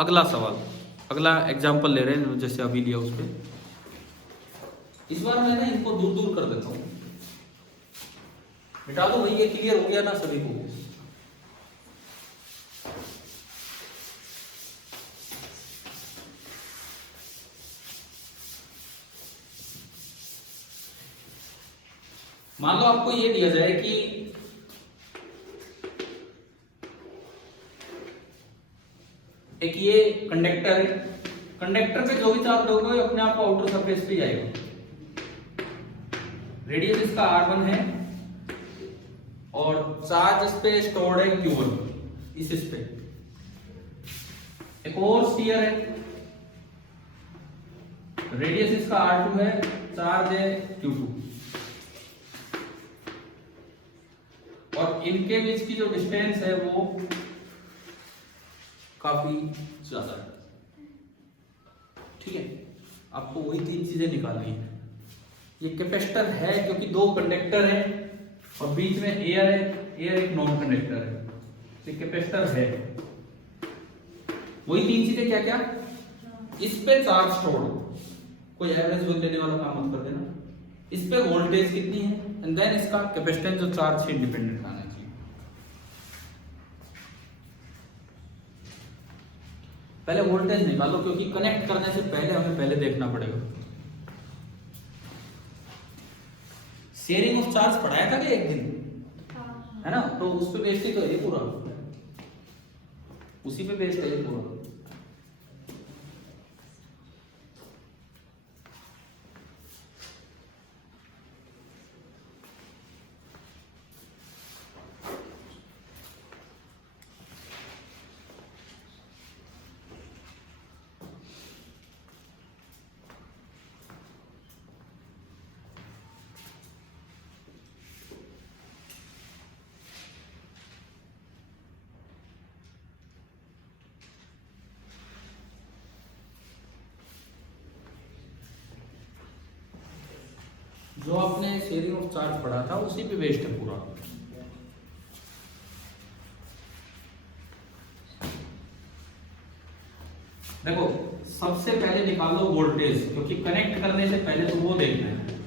अगला सवाल, अगला एग्जांपल ले रहे हैं जैसे अभी लिया उस पर, इस बार मैं ना इनको दूर दूर कर देता हूं, मिटा दो भाई, ये क्लियर हो गया ना सभी को। मान लो आपको ये दिया जाए कि एक ये कंडक्टर है, कंडक्टर पे जो भी चार्ज दोगे अपने आप को आउटर सरफेस पे जाएगा, रेडियस इसका R1 है और चार्ज इस पे स्टोर्ड है Q1, इस पे एक और स्फीयर है, रेडियस इसका R2 है, चार्ज है Q2, और इनके बीच की जो डिस्टेंस है वो काफी ज्यादा है। ठीक है, आपको वही 3 चीजें निकालनी है। ये कैपेसिटर है क्योंकि 2 कंडक्टर है और बीच में एयर है, एयर एक नॉन कंडक्टर है, तो कैपेसिटर है। वही 3 चीजें क्या क्या, इस पे चार्ज स्टोर्ड, कोई एवरेज वैल्यू लेने वाला काम मत कर देना, इस पे वोल्टेज कितनी है, एंड देन इसका कैपेसिटेंस जो चार्ज से इंडिपेंडेंट आना चाहिए। पहले वोल्टेज निकालो, क्योंकि कनेक्ट करने से पहले हमें पहले देखना पड़ेगा। शेयरिंग ऑफ चार्ज पढ़ाया था कि एक दिन, हाँ। है ना? तो उस पे बेस्ड ही तो है ये पूरा, उसी पे बेस्ड है ये पूरा। जो आपने शेयरिंग ऑफ चार्ज पढ़ा था उसी पे बेस्ड है पूरा। देखो सबसे पहले निकाल लो वोल्टेज, क्योंकि कनेक्ट करने से पहले तो वो देखना है।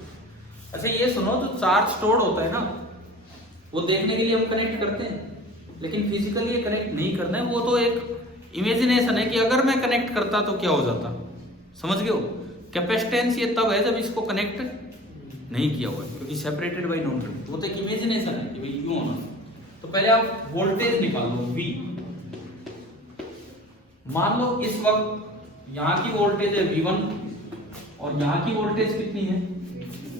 अच्छा ये सुनो, जो चार्ज स्टोर्ड होता है ना, वो देखने के लिए हम कनेक्ट करते हैं, लेकिन फिजिकली ये कनेक्ट नहीं करना है। वो तो एक इमेजिनेशन है कि अगर मैं कनेक्ट करता तो क्या हो जाता। समझ गए हो? कैपेसिटेंस ये तब है जब इसको कनेक्ट नहीं किया हुआ है, क्योंकि सेपरेटेड बाय नोन। वो तो एक इमेजिनेशन है कि भाई क्यों होना। तो पहले आप वोल्टेज निकाल लो V। मान लो इस वक्त यहां की वोल्टेज है V1 और यहां की वोल्टेज कितनी है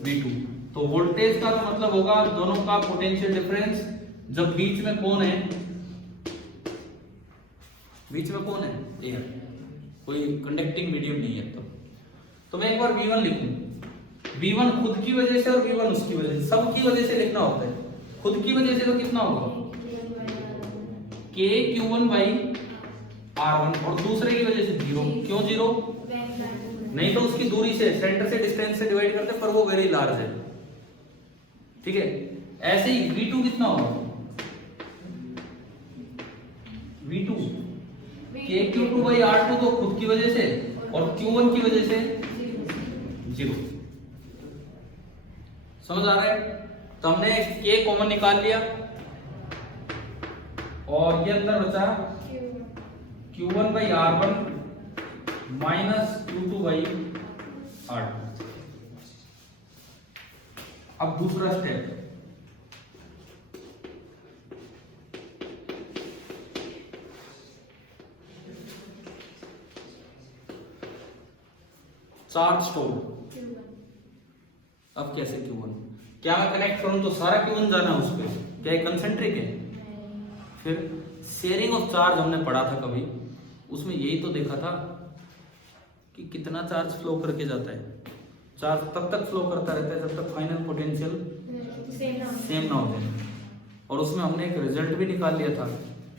V2। तो वोल्टेज का तो मतलब होगा दोनों का पोटेंशियल डिफरेंस, जब बीच में कौन है, बीच में कौन है एयर, कोई कंडक्टिंग मीडियम नहीं है। तो मैं एक बार V1 लिखूं, V1 खुद की वजह से और V1 उसकी वजह से, सब की वजह से लिखना होता है। खुद की वजह से तो कितना होगा KQ1 बाई R1, और दूसरे की वजह से 0। क्यों 0? नहीं तो उसकी दूरी से, सेंटर से डिस्टेंस से डिवाइड करते, पर वो वेरी लार्ज है। ठीक है, ऐसे ही V2 कितना होगा, V2 KQ2 बाई R2 तो खुद की वजह से और Q1 की वजह से 0। समझ आ रहा है? तो हमने K कॉमन निकाल लिया और ये अंदर बचा Q1 by R1 minus Q2 by R2। अब दूसरा स्टेप, चार्ज स्टोर। अब कैसे Q1? क्या मैं कनेक्ट करूं तो सारा Q1 जाना उस पे, क्या ये कंसेंट्रिक है? फिर शेयरिंग ऑफ चार्ज हमने पढ़ा था कभी, उसमें यही तो देखा था कि कितना चार्ज फ्लो करके जाता है। चार्ज तब तक फ्लो करता रहता है जब तक फाइनल पोटेंशियल सेम ना हो जाए। और उसमें हमने एक रिजल्ट भी निकाल लिया था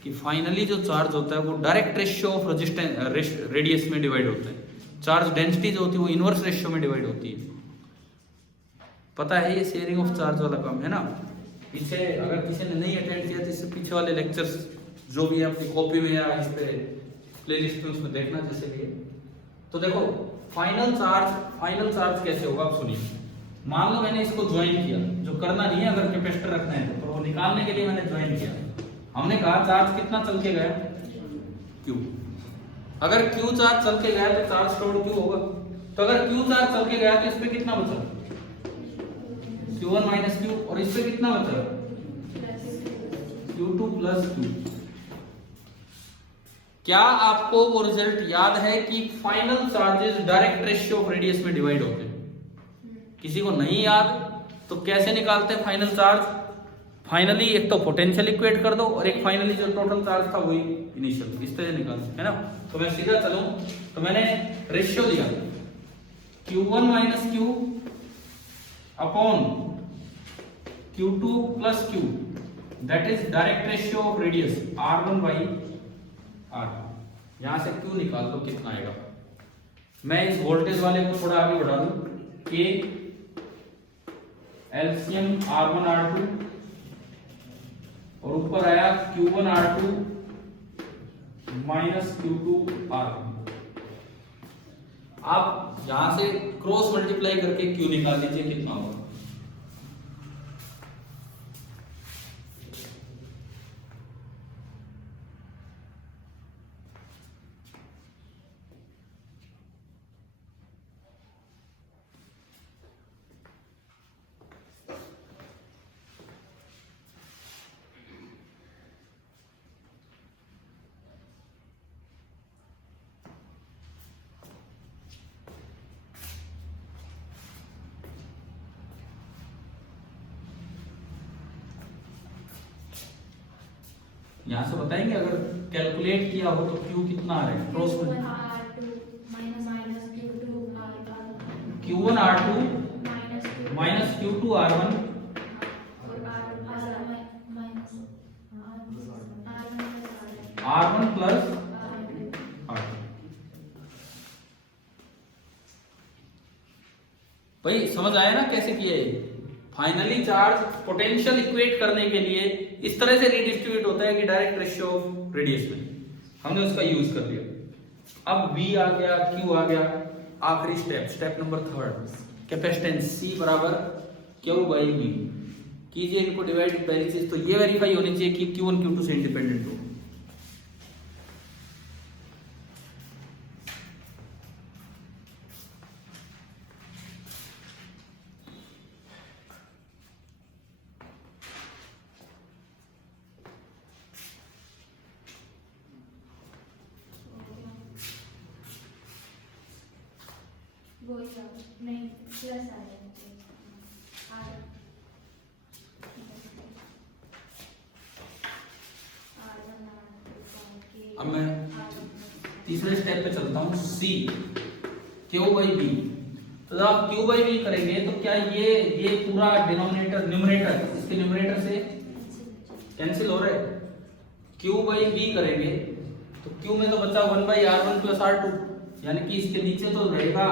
कि फाइनली जो चार्ज होता है वो direct ratio of resistance radius में डिवाइड होता है। चार्ज डेंसिटी जो होती है वो इनवर्स रेशियो में डिवाइड होती है। पता है ये शेयरिंग ऑफ चार्ज वाला काम है ना। इसे अगर किसी ने नहीं अटेंड किया तो इससे पीछे वाले लेक्चर्स जो भी है अपनी कॉपी में या इस पे प्लेलिस्ट में उसमें देखना जैसे भी है। तो देखो फाइनल चार्ज कैसे होगा आप सुनिए। मान लो मैंने इसको ज्वाइन किया, जो करना नहीं है अगर कैपेसिटर रखना है तो वो निकालने के लिए मैंने ज्वाइन किया। हमने कहा चार्ज कितना चल के गया Q। अगर Q चार्ज चल के गया तो चार्ज स्टोर्ड Q होगा। तो अगर Q चार्ज चल के गया तो इस पे कितना बचा Q1 माइनस Q, और इस पे कितना बचा Q2 प्लस Q। क्या आपको वो रिजल्ट याद है कि final charges direct ratio of radius में डिवाइड होते हैं? किसी को नहीं याद तो कैसे निकालते हैं फाइनल चार्ज? फाइनली एक तो पोटेंशियल इक्वेट कर दो और एक फाइनली जो टोटल चार्ज था वही इनिशियल, इस तरह निकालते है ना। तो मैं सीधा चलूं तो मैंने रेशियो दिया Q1 minus Q upon Q2 plus Q, that is direct ratio of radius R1 by R2। यहां से Q निकाल दो कितना आएगा। मैं इस वोल्टेज वाले को थोड़ा आगे बढ़ा दूं, K एलसीएम R1 R2 और ऊपर आया Q1 R2 minus Q2 R1। आप यहां से क्रॉस मल्टीप्लाई करके Q निकाल लीजिए कितना होगा। यहाँ से बताएंगे अगर कैलकुलेट किया हो तो Q कितना आ रहा है क्रॉस में, Q1 R2 minus Q2 R1 R1 plus R2। भाई समझ आया ना कैसे किया है? फाइनली चार्ज पोटेंशियल इक्वेट करने के लिए इस तरह से रिडिस्ट्रीब्यूट होता है कि डायरेक्ट रेशियो ऑफ रेडियस में, हमने उसका यूज कर लिया। अब V आ गया, Q आ गया, आखिरी स्टेप नंबर 3, कैपेसिटेंस C बराबर Q बाई V। कीजिए इनको डिवाइड पहली चीज तो ये वेरीफाई होनी चाहिए कि Q1 Q2 से इंडिपेंडेंट हो। नहीं प्लस आ रहा है अब मैं तीसरे स्टेप पे चलता हूँ, C Q बाई V। तो जब आप Q बाई V करेंगे तो क्या ये पूरा डिनोमिनेटर न्यूमरेटर इसके न्यूमरेटर से कैंसिल हो रहा है। Q बाई V करेंगे तो Q में तो बचा 1 बाई R1 प्लस R2, यानी कि इसके नीचे तो रहेगा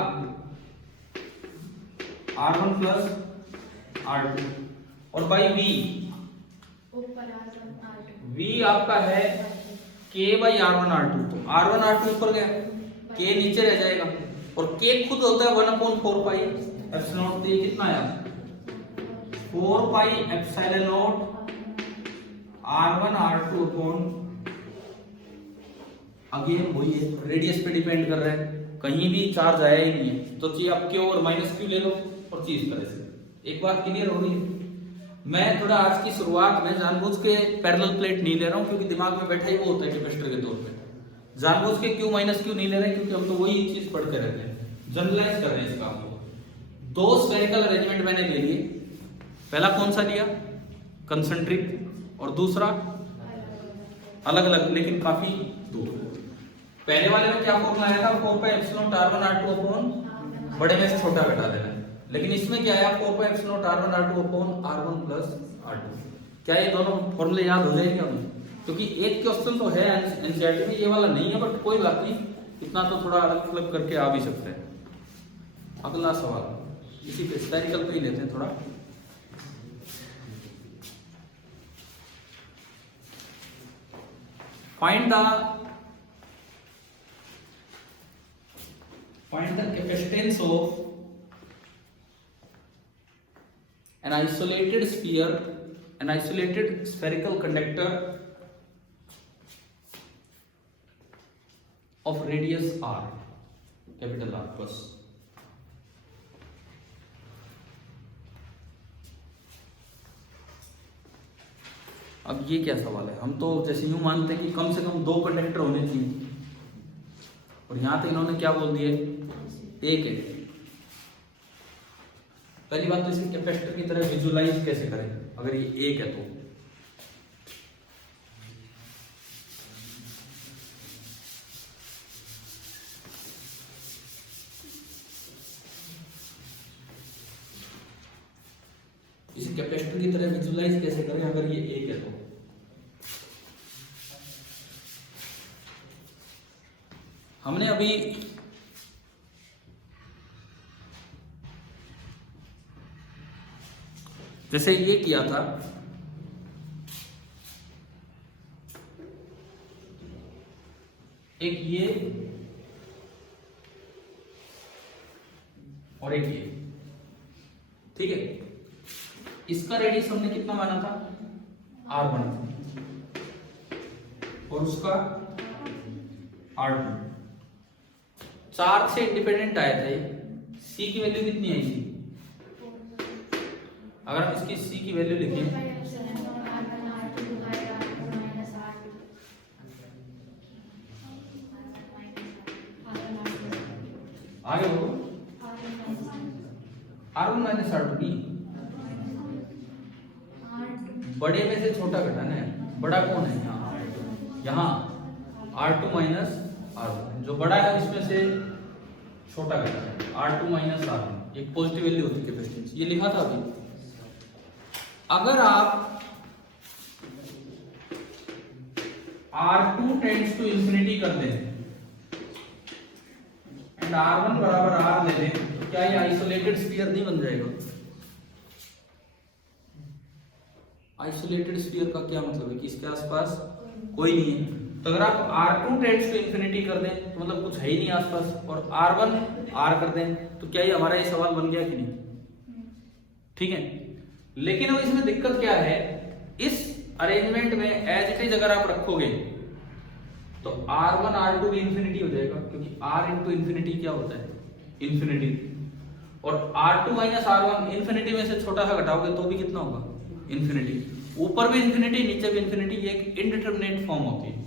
R1 प्लस R2 और बाई V ऊपर R1 V आपका है K बाई R1 R2। तो R1 R2 ऊपर गया, K नीचे रह जाएगा और K खुद होता है 1/4 पाई एप्सिलॉन नॉट। तो ये कितना आया 4 pi epsilon not R1 R2 upon, again वही है रेडियस पे डिपेंड कर रहा है, कहीं भी चार्ज आया ही नहीं है तो चाहिए आप Q और माइनस Q ले लो और चीज तरह से। एक बात क्लियर हो रही है? मैं थोड़ा आज की शुरुआत में जानबूझ के पैरेलल प्लेट नहीं ले रहा हूँ क्योंकि दिमाग में बैठा ही वो होता है कैपेसिटर के तौर पे। जानबूझ के Q माइनस Q नहीं ले रहे हैं क्योंकि हम तो वही चीज पढ़ के रहते हैं, जनरलाइज कर रहे हैं इस काम को। दो स्फेरिकल अरेंजमेंट मैंने ले लिए, पहला कौन सा लिया कंसेंट्रिक और दूसरा अलग अलग लेकिन काफी दूर। पहले वाले में क्या फॉर्मूला आया था 4 pi epsilon R1 R2 upon बड़े में से छोटा घटा देना, लेकिन इसमें क्या आया 4 pi epsilon R1 R2 upon R1 plus R2। क्या ये दोनों फॉर्मूले याद हो जाएंगे हमें? क्योंकि एक क्वेश्चन तो है एनसीईआरटी में, ये वाला नहीं है, बट कोई बात नहीं, इतना तो थोड़ा अलग अलग करके आ भी सकते हैं। अगला सवाल इसी पे स्फेरिकल पे ही लेते हैं थोड़ा। Find the capacitance of an isolated sphere, an isolated spherical conductor of radius r, capital R plus। अब ये क्या सवाल है? हम तो जैसे यूं मानते हैं कि कम से कम 2 कंडक्टर होने चाहिए और यहां तो इन्होंने क्या बोल दिया एक है। पहली बात तो इसे कैपेसिटर की तरह विजुलाइज कैसे करें अगर ये एक है तो? इसे कैपेसिटर की तरह विजुलाइज कैसे करें अगर ये एक है तो? हमने अभी जैसे ये किया था, एक ये और एक ये, ठीक है। इसका रेडियस हमने कितना माना था R1 और उसका R2। 4 से इंडिपेंडेंट आया था ये। C की वैल्यू कितनी आई थी? अगर हम इसकी C की वैल्यू लिखें आगे हो R1 माइनस R2 बड़े में से छोटा घटाना है। बड़ा कौन है यहाँ? यहाँ R2 माइनस R1, जो बड़ा है इसमें से छोटा करना है, R2 माइनस R1 एक पॉजिटिव वैल्यू होती है कैपेसिटेंस, ये लिखा था अभी। अगर आप R2 टेंड्स टू इंफिनिटी कर दें एंड R1 बराबर R ले लें, तो क्या ये आइसोलेटेड स्फीयर नहीं बन जाएगा? आइसोलेटेड स्फीयर का क्या मतलब है कि इसके आसपास कोई नहीं है। तो अगर आप R2 टेंड्स टू इंफिनिटी कर दें तो मतलब कुछ है ही नहीं आसपास, और R1 R कर दें तो क्या ये हमारा ये सवाल बन गया कि नहीं? ठीक है, लेकिन अब इसमें दिक्कत क्या है, इस अरेंजमेंट में एज इट इज अगर आप रखोगे तो R1 R2 भी इंफिनिटी हो जाएगा, क्योंकि R इंटू इंफिनिटी क्या होता है? इंफिनिटी। और R2 माइनस R1 इंफिनिटी में से छोटा सा घटाओगे तो भी कितना होगा? इंफिनिटी। ऊपर भी इंफिनिटी नीचे भी इंफिनिटी, ये एक इनडिटरमिनेट फॉर्म होती है।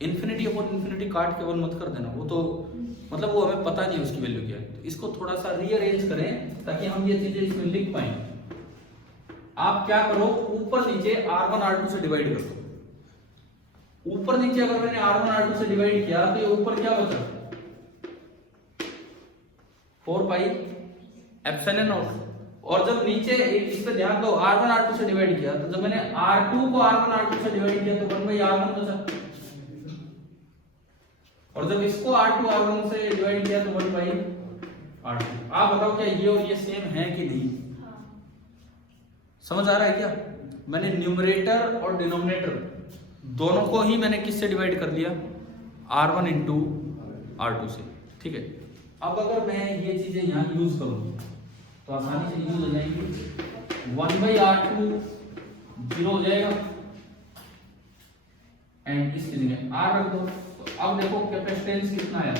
इंफिनिटी अपॉन इंफिनिटी काट के वन मत कर देना, वो तो मतलब वो हमें पता नहीं उसकी वैल्यू क्या है। तो इसको थोड़ा सा रीअरेंज करें ताकि हम ये चीजें इसमें लिख पाए। आप क्या करो, ऊपर नीचे R1 R2 से डिवाइड कर दो। ऊपर नीचे अगर मैंने R1 R2 से डिवाइड किया तो ये ऊपर क्या बचा? 4 पाई एप्सिलॉन नॉट। और जब नीचे इस पे ध्यान दो, R1 R2 से डिवाइड किया तो जब मैंने R2 को R1 R2 से डिवाइड किया तो 1/R1 बचा, और जब इसको R2 R1 से डिवाइड किया तो 1/R2। आप बताओ क्या ये और ये सेम है कि नहीं? समझ आ रहा है क्या? मैंने न्यूमरेटर और डिनोमिनेटर दोनों को ही मैंने किससे डिवाइड कर दिया? R1 इंटू R2 से। ठीक है, अब अगर मैं ये चीजें यहाँ यूज करूँ तो आसानी से यूज हो जाएंगी। 1/R2 0 हो जाएगा एंड इस जगह R रख दो। तो अब देखो कैपेसिटेंस कितना आया?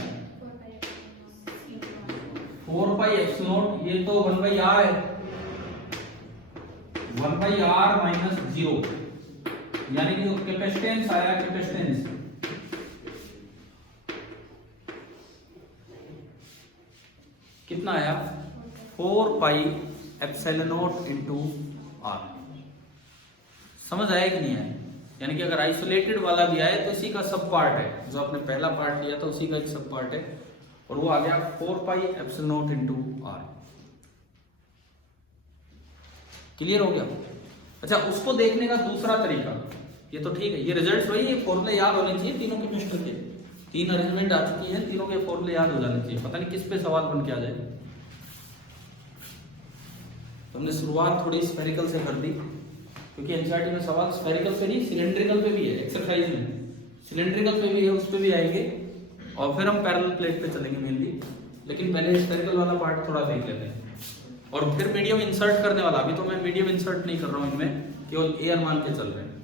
4 पाई एप्सिलॉन, ये तो 1/R है, 1/R माइनस 0, यानी कि जो कैपेसिटेंस आया, कैपेसिटेंस कितना आया? 4 pi epsilon not into R। समझ आया कि नहीं आया? यानी कि अगर आइसोलेटेड वाला भी आए तो इसी का सब पार्ट है, जो आपने पहला पार्ट लिया था उसी का एक सब पार्ट है, और वो आ गया 4 pi epsilon not into R। Clear हो गया? अच्छा, उसको देखने का दूसरा तरीका, ये तो ठीक है, ये रिजल्ट्स वही, ये फॉर्मूले याद होने चाहिए तीनों केमिस्ट्री के। 3 अरेंजमेंट आ चुकी है, तीनों के फॉर्मूले याद हो जाने चाहिए। पता नहीं किस पे सवाल बन के आ जाए। तो हमने शुरुआत थोड़ी स्फेरिकल से कर दी, क्योंकि एनसीईआरटी में सवाल स्फेरिकल पे नहीं सिलेंड्रिकल पे भी है। एक्सरसाइज में सिलेंड्रिकल पे भी है, उस पे भी आएंगे, और फिर हम पैरेलल प्लेट पे चलेंगे मेनली। लेकिन पहले स्फेरिकल वाला पार्ट थोड़ा देख लेते हैं, और फिर मीडियम इंसर्ट करने वाला। अभी तो मैं मीडियम इंसर्ट नहीं कर रहा हूं इनमें, केवल एयर मान के चल रहे हैं।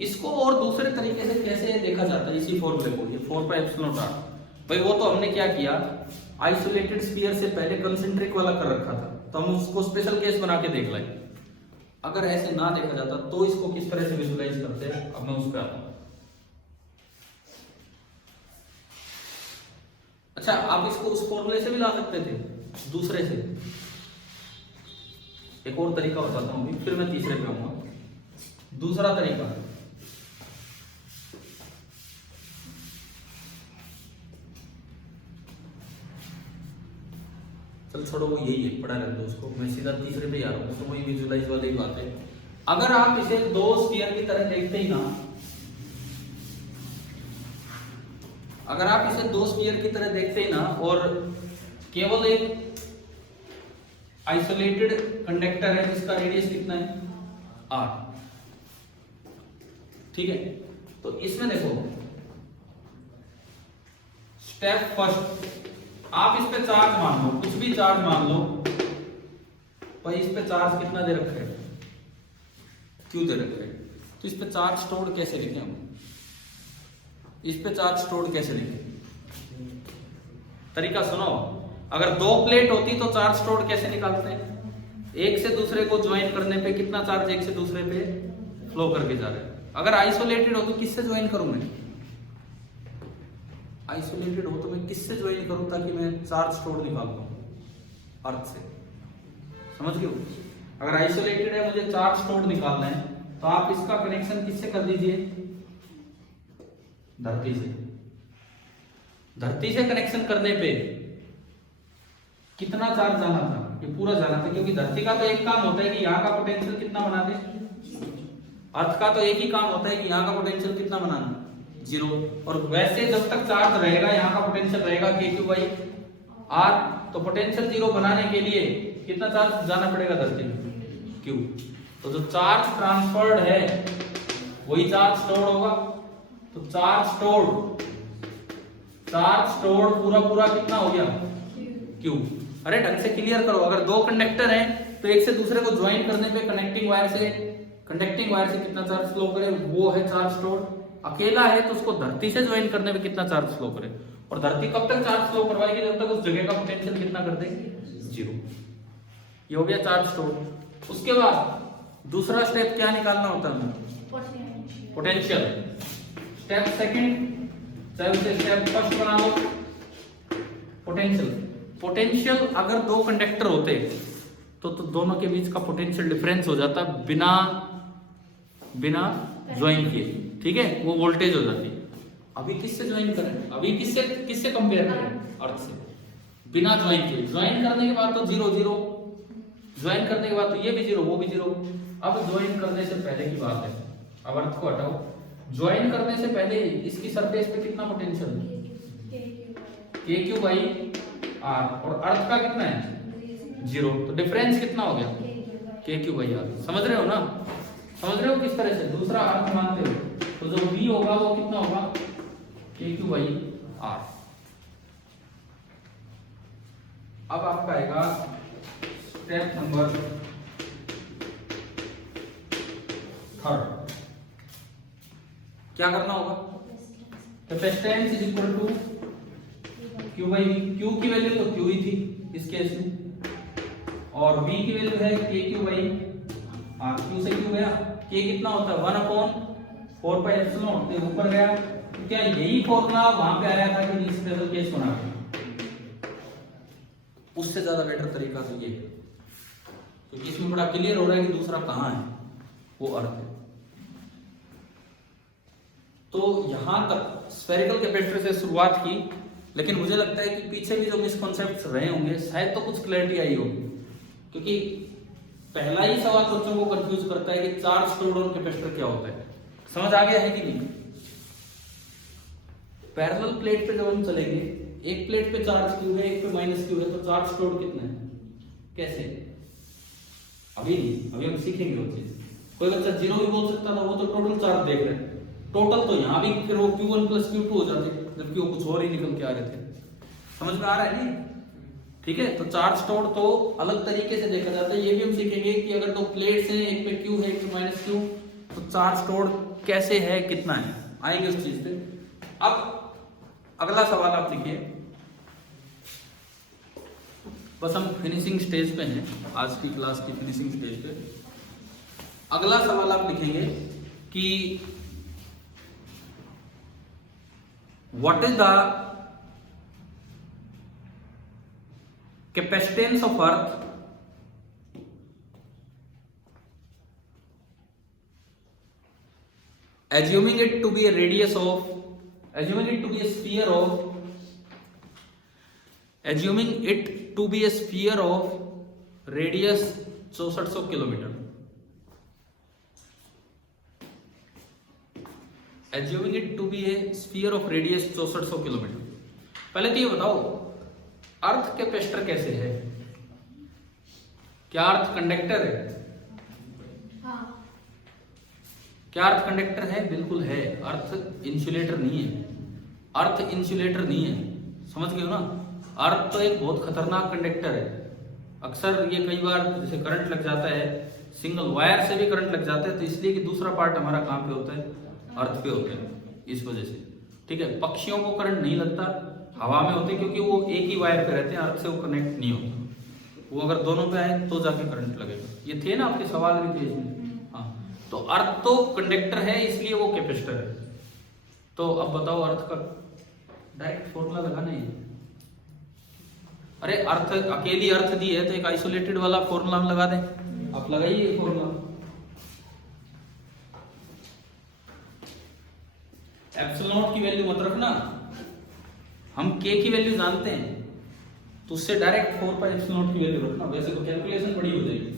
इसको और दूसरे तरीके से कैसे देखा जाता है इसी फॉर्मूले को, ये 4 पाई एप्सिलॉन R। भाई वो तो हमने क्या किया, आइसोलेटेड स्फीयर से पहले कंसेंट्रिक वाला कर रखा था, तो हम उसको स्पेशल केस बना के देख लाए। अगर ऐसे ना देखा जाता तो इसको किस तरह से विजुलाइज करते हैं, अब मैं उस पर आता हूं। अच्छा, आप इसको उस फॉर्मूले से भी ला सकते थे, दूसरे से। एक और तरीका बताता हूं, फिर मैं तीसरे पे आऊंगा। दूसरा तरीका, चल छोड़ो, वो यही है, पढ़ा रख दो उसको, मैं सीधा तीसरे पे आ रहा हूँ। तो वही विजुलाइज वाली ही बात है। अगर आप इसे 2 स्फीयर की तरह देखते ही ना, अगर आप इसे 2 स्फीयर की तरह देखते ही ना, और केवल एक आइसोलेटेड कंडक्टर है जिसका रेडियस कितना है? R। ठीक है, तो इसमें देखो, स्टेप फर्स्ट, आप इस पे चार्ज मान लो, कुछ भी चार्ज मान लो। भाई इस पे चार्ज कितना दे रखे हैं? क्यों दे रखे हैं? तो इस पे चार्ज स्टोर्ड कैसे लिखें हम? इस पे चार्ज स्टोर्ड कैसे लिखें? तरीका सुनो, अगर 2 प्लेट होती तो चार्ज स्टोर्ड कैसे निकालते हैं? एक से दूसरे को ज्वाइन करने पे कितना चार्ज एक से दूसरे पे फ्लो करके जा रहा है। अगर आइसोलेटेड हो तो किससे ज्वाइन करूं मैं? आइसोलेटेड हो तो मैं किससे ज्वाइन करूं ताकि मैं चार्ज स्टोर्ड निकाल पाऊं? अर्थ से। समझ गए? अगर आइसोलेटेड है, मुझे चार्ज स्टोर्ड निकालना है, तो आप इसका कनेक्शन किससे कर दीजिए, धरती से। धरती से कनेक्शन करने पे कितना चार्ज जाना था, ये पूरा जाना था, क्योंकि धरती का तो एक काम होता है कि यहाँ का पोटेंशियल कितना बना दे, अर्थ का तो एक ही काम होता है कि यहाँ का पोटेंशियल कितना बनाना, 0। और वैसे जब तक चार्ज रहेगा यहाँ का पोटेंशियल रहेगा Q/R, तो पोटेंशियल 0 बनाने के लिए कितना चार्ज जाना पड़ेगा धरती में, Q। तो जो चार्ज ट्रांसफर्ड है वही चार्ज स्टोर्ड होगा। तो चार्ज स्टोर्ड पूरा कितना हो गया, Q। अरे ढंग से क्लियर करो, अगर दो कंडक्टर हैं तो एक से दूसरे को ज्वाइन करने पे कंडक्टिंग वायर से कितना चार्ज फ्लो करे, वो है चार्ज स्टोर्ड। अकेला है तो उसको धरती से ज्वाइन करने पे कितना चार्ज फ्लो करे, और धरती कब तक चार्ज फ्लो करवाएगी, जब तक उस जगह का पोटेंशियल कितना कर देगी, 0। ये हो गया चार्ज स्टोर्ड। उसके बाद दूसरा स्टेप क्या निकालना होता है, पोटेंशियल। स्टेप सेकंड, चाहे उसे स्टेप फर्स्ट बना लो, पोटेंशियल अगर दो कंडक्टर होते तो दोनों के बीच का पोटेंशियल डिफरेंस हो जाता बिना ज्वाइन किए, ठीक है, वो वोल्टेज हो जाती। अभी किससे ज्वाइन करें, अभी किससे कंपेयर करें, अर्थ से, बिना ज्वाइन किए। ज्वाइन करने के बाद तो 0 ज्वाइन करने के बाद तो ये भी 0 वो भी 0। अब ज्वाइन करने से पहले की बात है, अब अर्थ को हटाओ, ज्वाइन करने से पहले इसकी सरफेस पे कितना पोटेंशियल, KQ/R, और अर्थ का कितना है, 0। तो डिफरेंस कितना हो गया, KQ/R। समझ रहे हो ना, समझ रहे हो किस तरह से दूसरा अर्थ मानते हो, तो जो V होगा वो कितना होगा, KQ/R। अब आपका आएगा स्टेप नंबर 3। क्या करना होगा, capacitance is equal to Q/V। Q की वैल्यू तो Q ही थी इस केस में, और V की वैल्यू है KQ/R। Q से Q गया, K कितना होता है, 1/4πε, तो ऊपर गया। तो क्या यही फॉर्मूला वहां पे आया था कि स्पेशल केस होना, उससे ज्यादा बेटर तरीका तो ये है, क्योंकि इसमें बड़ा क्लियर हो रहा है कि दूसरा कहां है, वो अर्थ है। तो यहां तक स्फेरिकल कैपेसिटर से शुरुआत की, लेकिन मुझे लगता है कि पीछे भी जो मिसकॉन्सेप्ट्स रहे होंगे शायद तो कुछ क्लैरिटी आई होगी, क्योंकि पहला ही सवाल बच्चों को कंफ्यूज करता है कि चार्ज स्टोर्ड ऑन कैपेसिटर क्या होता है। समझ आ गया है कि नहीं। पैरेलल प्लेट पे जब हम चलेंगे, एक प्लेट पे चार्ज Q है, एक पे -Q है, तो चार्ज स्टोर्ड कितना है, कैसे, अभी नहीं, अभी हम सीखेंगे वो चीज। कोई बच्चा 0 भी बोल सकता था, वो तो टोटल चार्ज देख रहे हैं, टोटल तो यहाँ भी फिर वो Q1 + Q2 हो जाते, जबकि वो कुछ और ही निकल के आ रहे थे। समझ में आ रहा है नहीं, ठीक है। तो चार्ज स्टोर्ड तो अलग तरीके से देखा जाता है, ये भी हम सीखेंगे कि अगर दो प्लेट्स हैं, एक पे Q है एक पे -Q, तो चार्ज स्टोर्ड कैसे है, कितना है, आएंगे उस चीज पे। अब अगला सवाल आप लिखिए, बस हम फिनिशिंग स्टेज पे हैं, आज की क्लास की फिनिशिंग स्टेज पे। अगला सवाल आप लिखेंगे कि what is the capacitance of earth assuming it to be a radius of, assuming it to be a sphere of, assuming it to be a sphere of radius 6400 kilometre, assuming it to be a sphere of radius 6400 kilometre. पहले तो ये बताओ अर्थ कैपेसिटर कैसे है, क्या अर्थ कंडक्टर है, क्या अर्थ कंडक्टर है, बिल्कुल है। अर्थ इंसुलेटर नहीं है, अर्थ इंसुलेटर नहीं है, समझ गए हो ना। अर्थ तो एक बहुत खतरनाक कंडक्टर है। अक्सर ये कई बार जैसे करंट लग जाता है, सिंगल वायर से भी करंट लग जाता है, तो इसलिए कि दूसरा पार्ट हमारा कहाँ पे होता है, अर्थ पे होता है, इस वजह से, ठीक है। पक्षियों को करंट नहीं लगता, हवा में होते क्योंकि वो एक ही वायर पे रहते हैं, अर्थ से वो कनेक्ट नहीं होता। वो अगर दोनों पे आए तो जाके करंट लगेगा। ये थे ना आपके सवाल भी थे इसमें, हाँ। तो अर्थ तो कंडक्टर है, इसलिए वो कैपेसिटर है। तो अब बताओ अर्थ का डायरेक्ट फॉर्मूला लगाना है। अरे अर्थ, अकेली अर्थ दी है तो एक आइसोलेटेड वाला फॉर्मूला हम लगा दें, आप लगाइए फॉर्मूला। एप्सिलॉन नॉट की वैल्यू मत रखना, हम के की वैल्यू जानते हैं तो उससे डायरेक्ट 4 पाई एप्सिलॉन नॉट की वैल्यू रखना, वैसे तो कैलकुलेशन बड़ी हो जाएगी।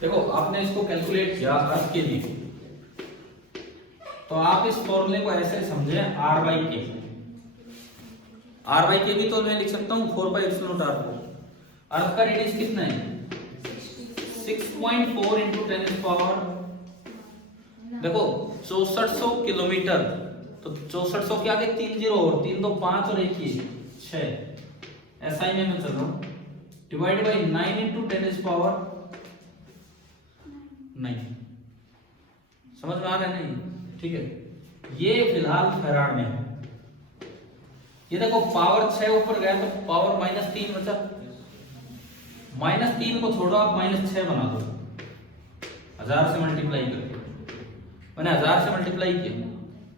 देखो आपने इसको कैलकुलेट किया अर्थ के लिए, तो आप इस फॉर्मूले को ऐसे समझे आर बाई के। आर बाई के भी तो मैं लिख सकता हूँ 4 पाई एप्सिलॉन नॉट आर को। अर्थ का रेडियस कितना है 6.4 इंटू 10⁻, देखो 6400 किलोमीटर, तो 6400 के आगे 3 जीरो और 3 2 5 और 1 6, ऐसा ही मैं चल रहा हूँ, डिवाइड बाई 9 इंटू 10⁻, नहीं समझ में आ रहा है नहीं, ठीक है। ये फिलहाल फैराड में है। ये देखो पावर 6 ऊपर गया तो पावर -3 बचा, -3 को छोड़ो आप -6 बना दो 1000 से मल्टीप्लाई करके। मैंने 1000 से मल्टीप्लाई किया,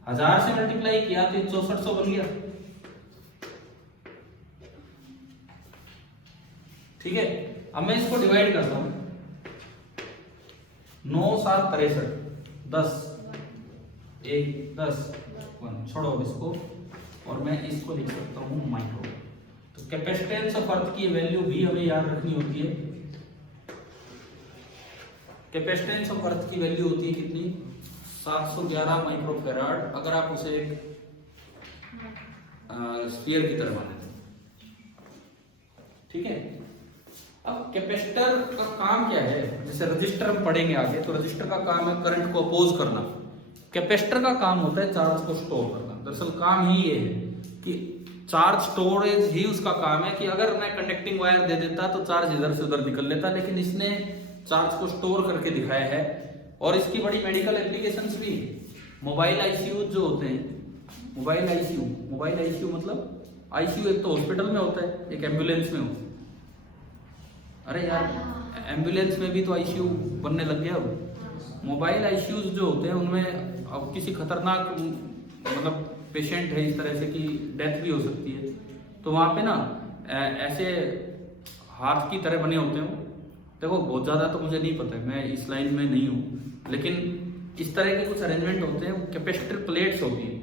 1000 से मल्टीप्लाई किया तो 6400 बन गया, ठीक है। अब मैं इसको डिवाइड करता हूं, 9 7 63, 10 1 10 1, छोड़ो अब इसको, और मैं इसको लिख सकता हूं माइक्रो। तो कैपेसिटेंस ऑफ अर्थ की वैल्यू भी हमें याद रखनी होती है। कैपेसिटेंस ऑफ अर्थ की वैल्यू होती है कितनी 711 माइक्रोफैराड, अगर आप उसे एक स्फीयर की तरह माने तो, ठीक है। अब कैपेसिटर का काम क्या है, जैसे रजिस्टर हम पढ़ेंगे आगे, तो रजिस्टर का काम है करंट को अपोज करना, कैपेसिटर का काम होता है चार्ज को स्टोर करना। दरअसल काम ही ये है कि चार्ज स्टोरेज ही उसका काम है, कि अगर मैं कंडक्टिंग वायर दे देता तो चार्ज इधर से उधर निकल लेता, लेकिन इसने चार्ज को स्टोर करके दिखाया है। और इसकी बड़ी मेडिकल एप्लीकेशंस भी, मोबाइल आईसीयू जो होते हैं, मोबाइल आईसीयू मतलब आईसीयू एक तो हॉस्पिटल में होता है, एक एम्बुलेंस में होता है। अरे यार एम्बुलेंस में भी तो आईसीयू बनने लग गया अब। मोबाइल आईसीयूज जो होते हैं उनमें अब किसी खतरनाक मतलब पेशेंट है इस तरह से कि डेथ भी हो सकती है, तो वहां पे ना ऐसे हाथ की तरह बने होते हैं। देखो बहुत ज्यादा तो मुझे नहीं पता है, मैं इस लाइन में नहीं हूँ, लेकिन इस तरह के कुछ अरेंजमेंट होते हैं। कैपेसिटर प्लेट्स होती है,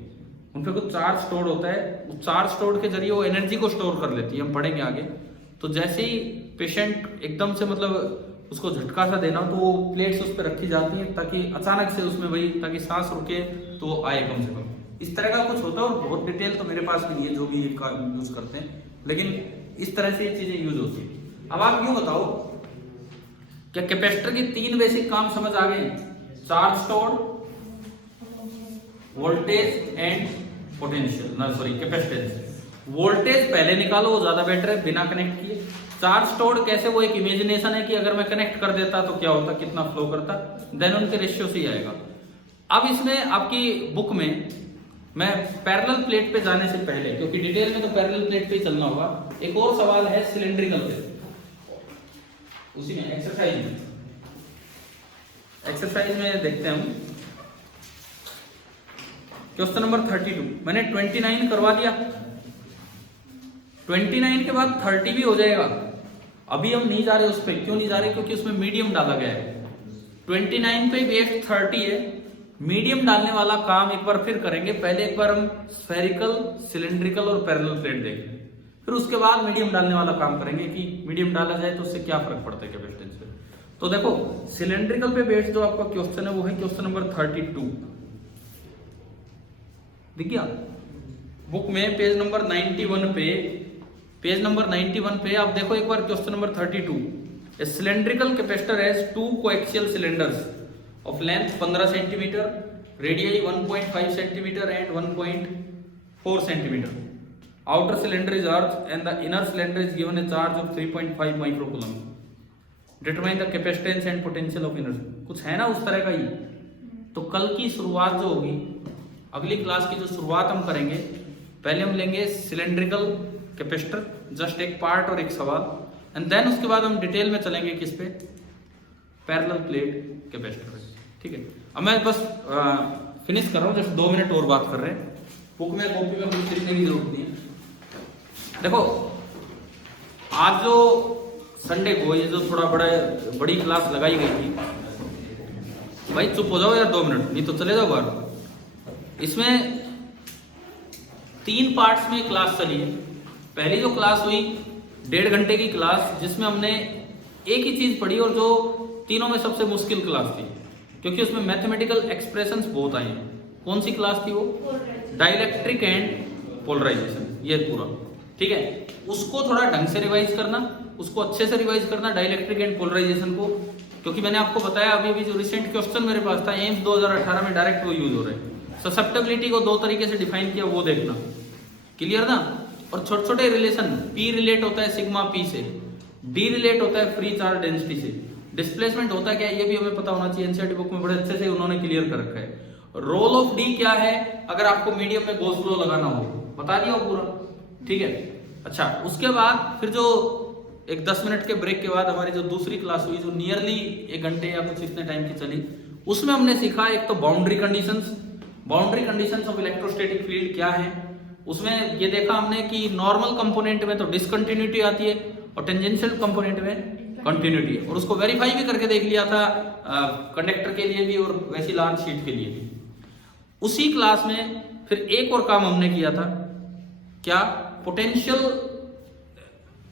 उन पर कुछ चार्ज स्टोर होता है, उस चार्ज स्टोर के जरिए वो एनर्जी को स्टोर कर लेती है, हम पढ़ेंगे आगे। तो जैसे ही पेशेंट एकदम से मतलब उसको झटका सा देना, तो वो प्लेट्स उस पर रखी जाती हैं ताकि अचानक से उसमें वही, ताकि सांस रुके तो आए कम से कम। इस तरह का कुछ होता है, और बहुत डिटेल तो मेरे पास भी नहीं है जो भी इसका यूज करते हैं, लेकिन इस तरह से ये चीजें यूज होती है। अब आप यूं बताओ, क्या कैपेसिटर की 3 बेसिक काम समझ आ गए? Charge store, voltage and potential, ना सॉरी कैपेसिटेंस। वोल्टेज पहले निकालो, वो ज्यादा बेटर है बिना कनेक्ट किए। चार्ज स्टोर कैसे, वो एक इमेजिनेशन है कि अगर मैं कनेक्ट कर देता तो क्या होता, कितना फ्लो करता, देन उनके रेशियो से ही आएगा। अब इसमें आपकी बुक में मैं पैरेलल प्लेट पे जाने से पहले, क्योंकि डिटेल में तो पैरेलल प्लेट पे ही चलना होगा, एक और सवाल है सिलेंड्रिकल पे, उसी में एक्सरसाइज में देखते हैं हम क्वेश्चन नंबर 32। मैंने 29 करवा दिया, 29 के बाद 30 भी हो जाएगा। अभी हम नहीं जा रहे उस पर, क्यों नहीं जा रहे, क्योंकि उसमें मीडियम डाला गया है। 29 पे भी एक 30 है, मीडियम डालने वाला काम एक बार फिर करेंगे। पहले एक बार हम स्फेरिकल, सिलेंड्रिकल और पैरेलल प्लेट देखेंगे, फिर उसके बाद मीडियम डालने वाला काम करेंगे कि मीडियम डाला जाए तो उससे क्या फर्क पड़ता है कैपेसिटेंस पे। तो देखो सिलेंड्रिकल पे बेस्ड जो आपका क्वेश्चन है वो है क्वेश्चन नंबर 32। देखिए बुक में पेज नंबर 91 पे आप देखो एक बार question number 32। A cylindrical capacitor has 2 coaxial cylinders of length 15 cm, radii 1.5 cm and 1.4 cm. Outer cylinder is earth and the inner cylinder is given a charge of 3.5 microcoulomb. Determine the capacitance and potential of inner. कुछ है ना उस तरह का ही, तो कल की शुरुआत जो होगी, अगली क्लास की जो शुरुआत हम करेंगे, पहले हम लेंगे सिलेंड्रिकल कैपेसिटर, जस्ट एक पार्ट और एक सवाल, एंड देन उसके बाद हम डिटेल में चलेंगे किस पे, पैरेलल प्लेट कैपेसिटर। ठीक है, अब मैं बस फिनिश कर रहा हूँ, जस्ट 2 मिनट और बात कर रहे हैं। बुक में कॉपी में कुछ लिखने की जरूरत नहीं है। देखो आज जो संडे को ये जो थोड़ा बड़ी क्लास लगाई गई थी, भाई चुप हो जाओ यार 2 मिनट, नहीं तो चले जाओ बाहर। इसमें 3 पार्ट्स में क्लास चली है। पहली जो क्लास हुई 1.5 घंटे की क्लास, जिसमें हमने एक ही चीज पढ़ी और जो तीनों में सबसे मुश्किल क्लास थी, क्योंकि उसमें मैथमेटिकल एक्सप्रेशंस बहुत आई हैं। कौन सी क्लास थी वो? डाइलेक्ट्रिक एंड पोलराइजेशन, ये पूरा। ठीक है, उसको थोड़ा ढंग से रिवाइज करना, उसको अच्छे से रिवाइज करना डाइलेक्ट्रिक एंड पोलराइजेशन को, क्योंकि मैंने आपको बताया अभी जो रिसेंट क्वेश्चन मेरे पास था एम्स 2018 में डायरेक्ट वो यूज हो रहे हैं। ससेप्टेबिलिटी को 2 तरीके से डिफाइन किया, वो देखना, क्लियर ना। और छोटे छोटे रिलेशन, पी रिलेट होता है सिग्मा पी से, डी रिलेट होता है फ्री चार्ज डेंसिटी से, डिस्प्लेसमेंट होता है क्या ये भी हमें पता होना चाहिए, एनसीईआरटी बुक में बड़े अच्छे से उन्होंने क्लियर कर रखा है। रोल ऑफ डी क्या है अगर आपको मीडियम में गॉस लॉ लगाना हो, बता दिया पूरा। ठीक है, अच्छा उसके बाद फिर जो एक 10 मिनट के ब्रेक के बाद हमारी जो दूसरी क्लास हुई, जो नियरली 1 घंटे या कुछ इतने टाइम की चली, उसमें हमने सीखा एक तो boundary conditions of electrostatic field क्या है। उसमें ये देखा हमने कि नॉर्मल कंपोनेंट में तो डिसकंटिन्यूटी आती है और टेंजेंशियल कंपोनेंट में कंटिन्यूटी, और उसको वेरीफाई भी करके देख लिया था कंडक्टर के लिए भी और वैसी लार्ज शीट के लिए भी। उसी क्लास में फिर एक और काम हमने किया था, क्या, पोटेंशियल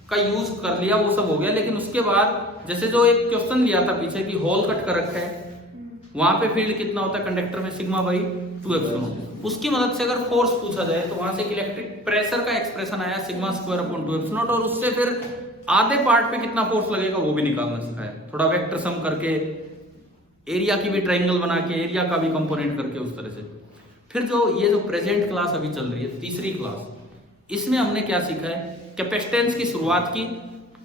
का यूज कर लिया, वो सब हो गया। लेकिन उसके बाद जैसे जो एक क्वेश्चन लिया था पीछे की होल कट कर रखा है, वहां पे फील्ड कितना होता है कंडक्टर में, सिग्मा बाई 2 एप्सिलॉन। उसकी मदद से अगर फोर्स पूछा जाए तो वहां से इलेक्ट्रिक प्रेशर का एक्सप्रेशन आया सिग्मा स्क्वायर अपॉन 2 एप्सिलॉन, और उससे फिर आधे पार्ट पे कितना फोर्स लगेगा वो भी निकालना सिखाया, थोड़ा वेक्टर सम करके, एरिया की भी ट्रायंगल बना के, एरिया का भी कंपोनेंट करके, उस तरह से। फिर जो ये जो प्रेजेंट क्लास अभी चल रही है, तीसरी क्लास, इसमें हमने क्या सीखा है, कैपेसिटेंस की शुरुआत की।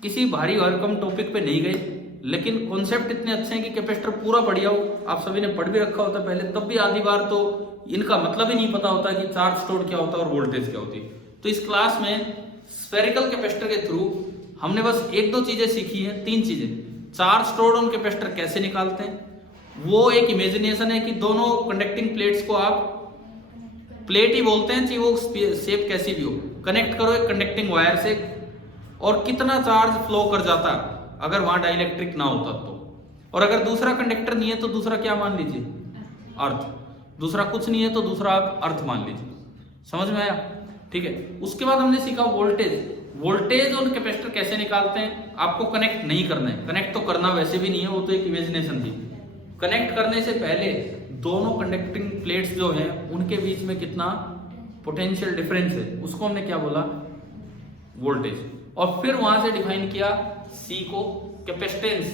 किसी भारी भरकम टॉपिक पे नहीं गए, लेकिन कॉन्सेप्ट इतने अच्छे हैं कि कैपेसिटर पूरा बढ़िया हो, आप सभी ने पढ़ भी रखा होता पहले, तब भी आधी बार तो इनका मतलब ही नहीं पता होता कि चार्ज स्टोर क्या होता है और वोल्टेज क्या होती है। तो इस क्लास में स्फेरिकल कैपेसिटर के थ्रू हमने बस 1-2 चीजें सीखी हैं, 3 चीजें। चार्ज स्टोर्ड ऑन कैपेसिटर कैसे निकालते हैं, वो एक इमेजिनेशन है कि दोनों कंडक्टिंग प्लेट्स को आप प्लेट ही बोलते हैं, चाहे वो शेप कैसी भी हो, कनेक्ट करो एक कंडक्टिंग वायर से, और कितना चार्ज फ्लो कर जाता अगर वहां डाइलेक्ट्रिक ना होता तो। और अगर दूसरा कंडक्टर नहीं है तो दूसरा क्या मान लीजिए, अर्थ। दूसरा कुछ नहीं है तो दूसरा आप अर्थ मान लीजिए। समझ में आया? ठीक है, उसके बाद हमने सीखा वोल्टेज और कैपेसिटर कैसे निकालते हैं। आपको कनेक्ट नहीं करना है, कनेक्ट तो करना वैसे भी नहीं है, वो तो एक इमेजिनेशन थी। कनेक्ट करने से पहले दोनों कंडक्टिंग प्लेट्स जो हैं उनके बीच में कितना पोटेंशियल डिफरेंस है, उसको हमने क्या बोला, वोल्टेज। और फिर वहां से डिफाइन किया सी को, कैपेसिटेंस।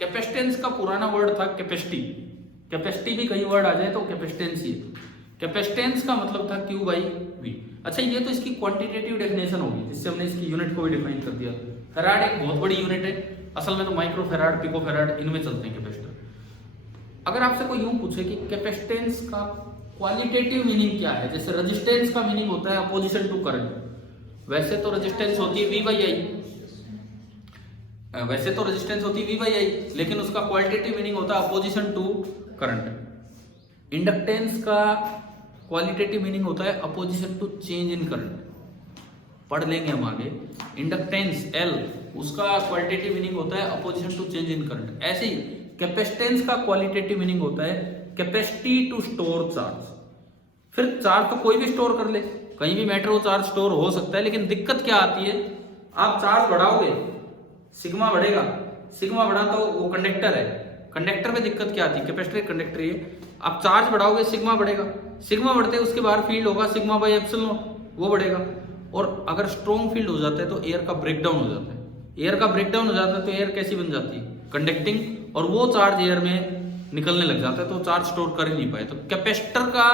कैपेसिटेंस का पुराना वर्ड था कैपेसिटी, कैपेसिटी भी कई वर्ड आ जाए तो कैपेसिटेंस ही। कैपेसिटेंस का मतलब था Q बाई V। अच्छा, ये तो इसकी क्वांटिटेटिव डेफिनेशन होगी, जिससे हमने इसकी यूनिट को भी डिफाइन कर दिया। फेराड एक बहुत बड़ी यूनिट है, असल में तो माइक्रो फेराड, पिको फेराड, इनमें चलते हैं कैपेसिटर। अगर आपसे कोई यूं पूछे कि कैपेसिटेंस का क्वालिटेटिव मीनिंग क्या है, जैसे रेजिस्टेंस का मीनिंग होता है अपोजिशन टू करंट, वैसे तो रेजिस्टेंस होती है V बाई I, लेकिन उसका क्वालिटेटिव मीनिंग होता है अपोजिशन टू करंट। इंडक्टेंस का क्वालिटेटिव मीनिंग होता है opposition to change in current, पढ़ लेंगे हम आगे। इंडक्टेंस L, उसका क्वालिटेटिव मीनिंग होता है opposition to change in current. ऐसे ही कैपेसिटेंस का क्वालिटेटिव मीनिंग होता है कैपेसिटी टू स्टोर चार्ज। फिर चार्ज तो कोई भी स्टोर कर ले, कहीं भी मैटर हो चार्ज स्टोर हो सकता है, लेकिन दिक्कत क्या आती है, आप चार्ज बढ़ाओगे सिग्मा बढ़ेगा, सिग्मा बढ़ा तो वो कंडक्टर है, कंडक्टर में दिक्कत क्या आती है, कैपेसिटर कंडक्टर ये, आप चार्ज बढ़ाओगे सिग्मा बढ़ेगा, सिग्मा बढ़ते उसके बाहर फील्ड होगा सिग्मा बाई एप्सिलॉन, वो बढ़ेगा। और अगर स्ट्रॉन्ग फील्ड हो जाता है तो एयर का ब्रेकडाउन हो जाता है, एयर का ब्रेकडाउन हो जाता है तो एयर कैसी बन जाती है, कंडक्टिंग, और वो चार्ज एयर में निकलने लग जाता है तो चार्ज स्टोर कर ही नहीं पाए। तो कैपेसिटर का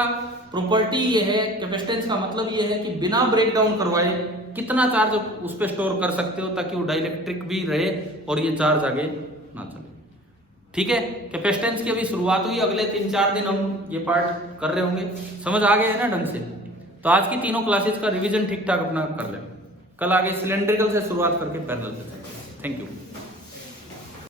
प्रॉपर्टी ये है, कैपेसिटेंस का मतलब ये है कि बिना ब्रेकडाउन करवाए कितना चार्ज उस पर स्टोर कर सकते हो ताकि वो डाइलेक्ट्रिक भी रहे और ये चार्ज आगे ना चले। ठीक है, कैपेसिटेंस की अभी शुरुआत हुई, अगले 3-4 दिन हम ये पार्ट कर रहे होंगे। समझ आ गया है ना ढंग से? तो आज की तीनों क्लासेस का रिवीजन ठीक ठाक अपना कर लें, कल आगे सिलेंड्रिकल से शुरुआत करके पैरेलल से। Thank you.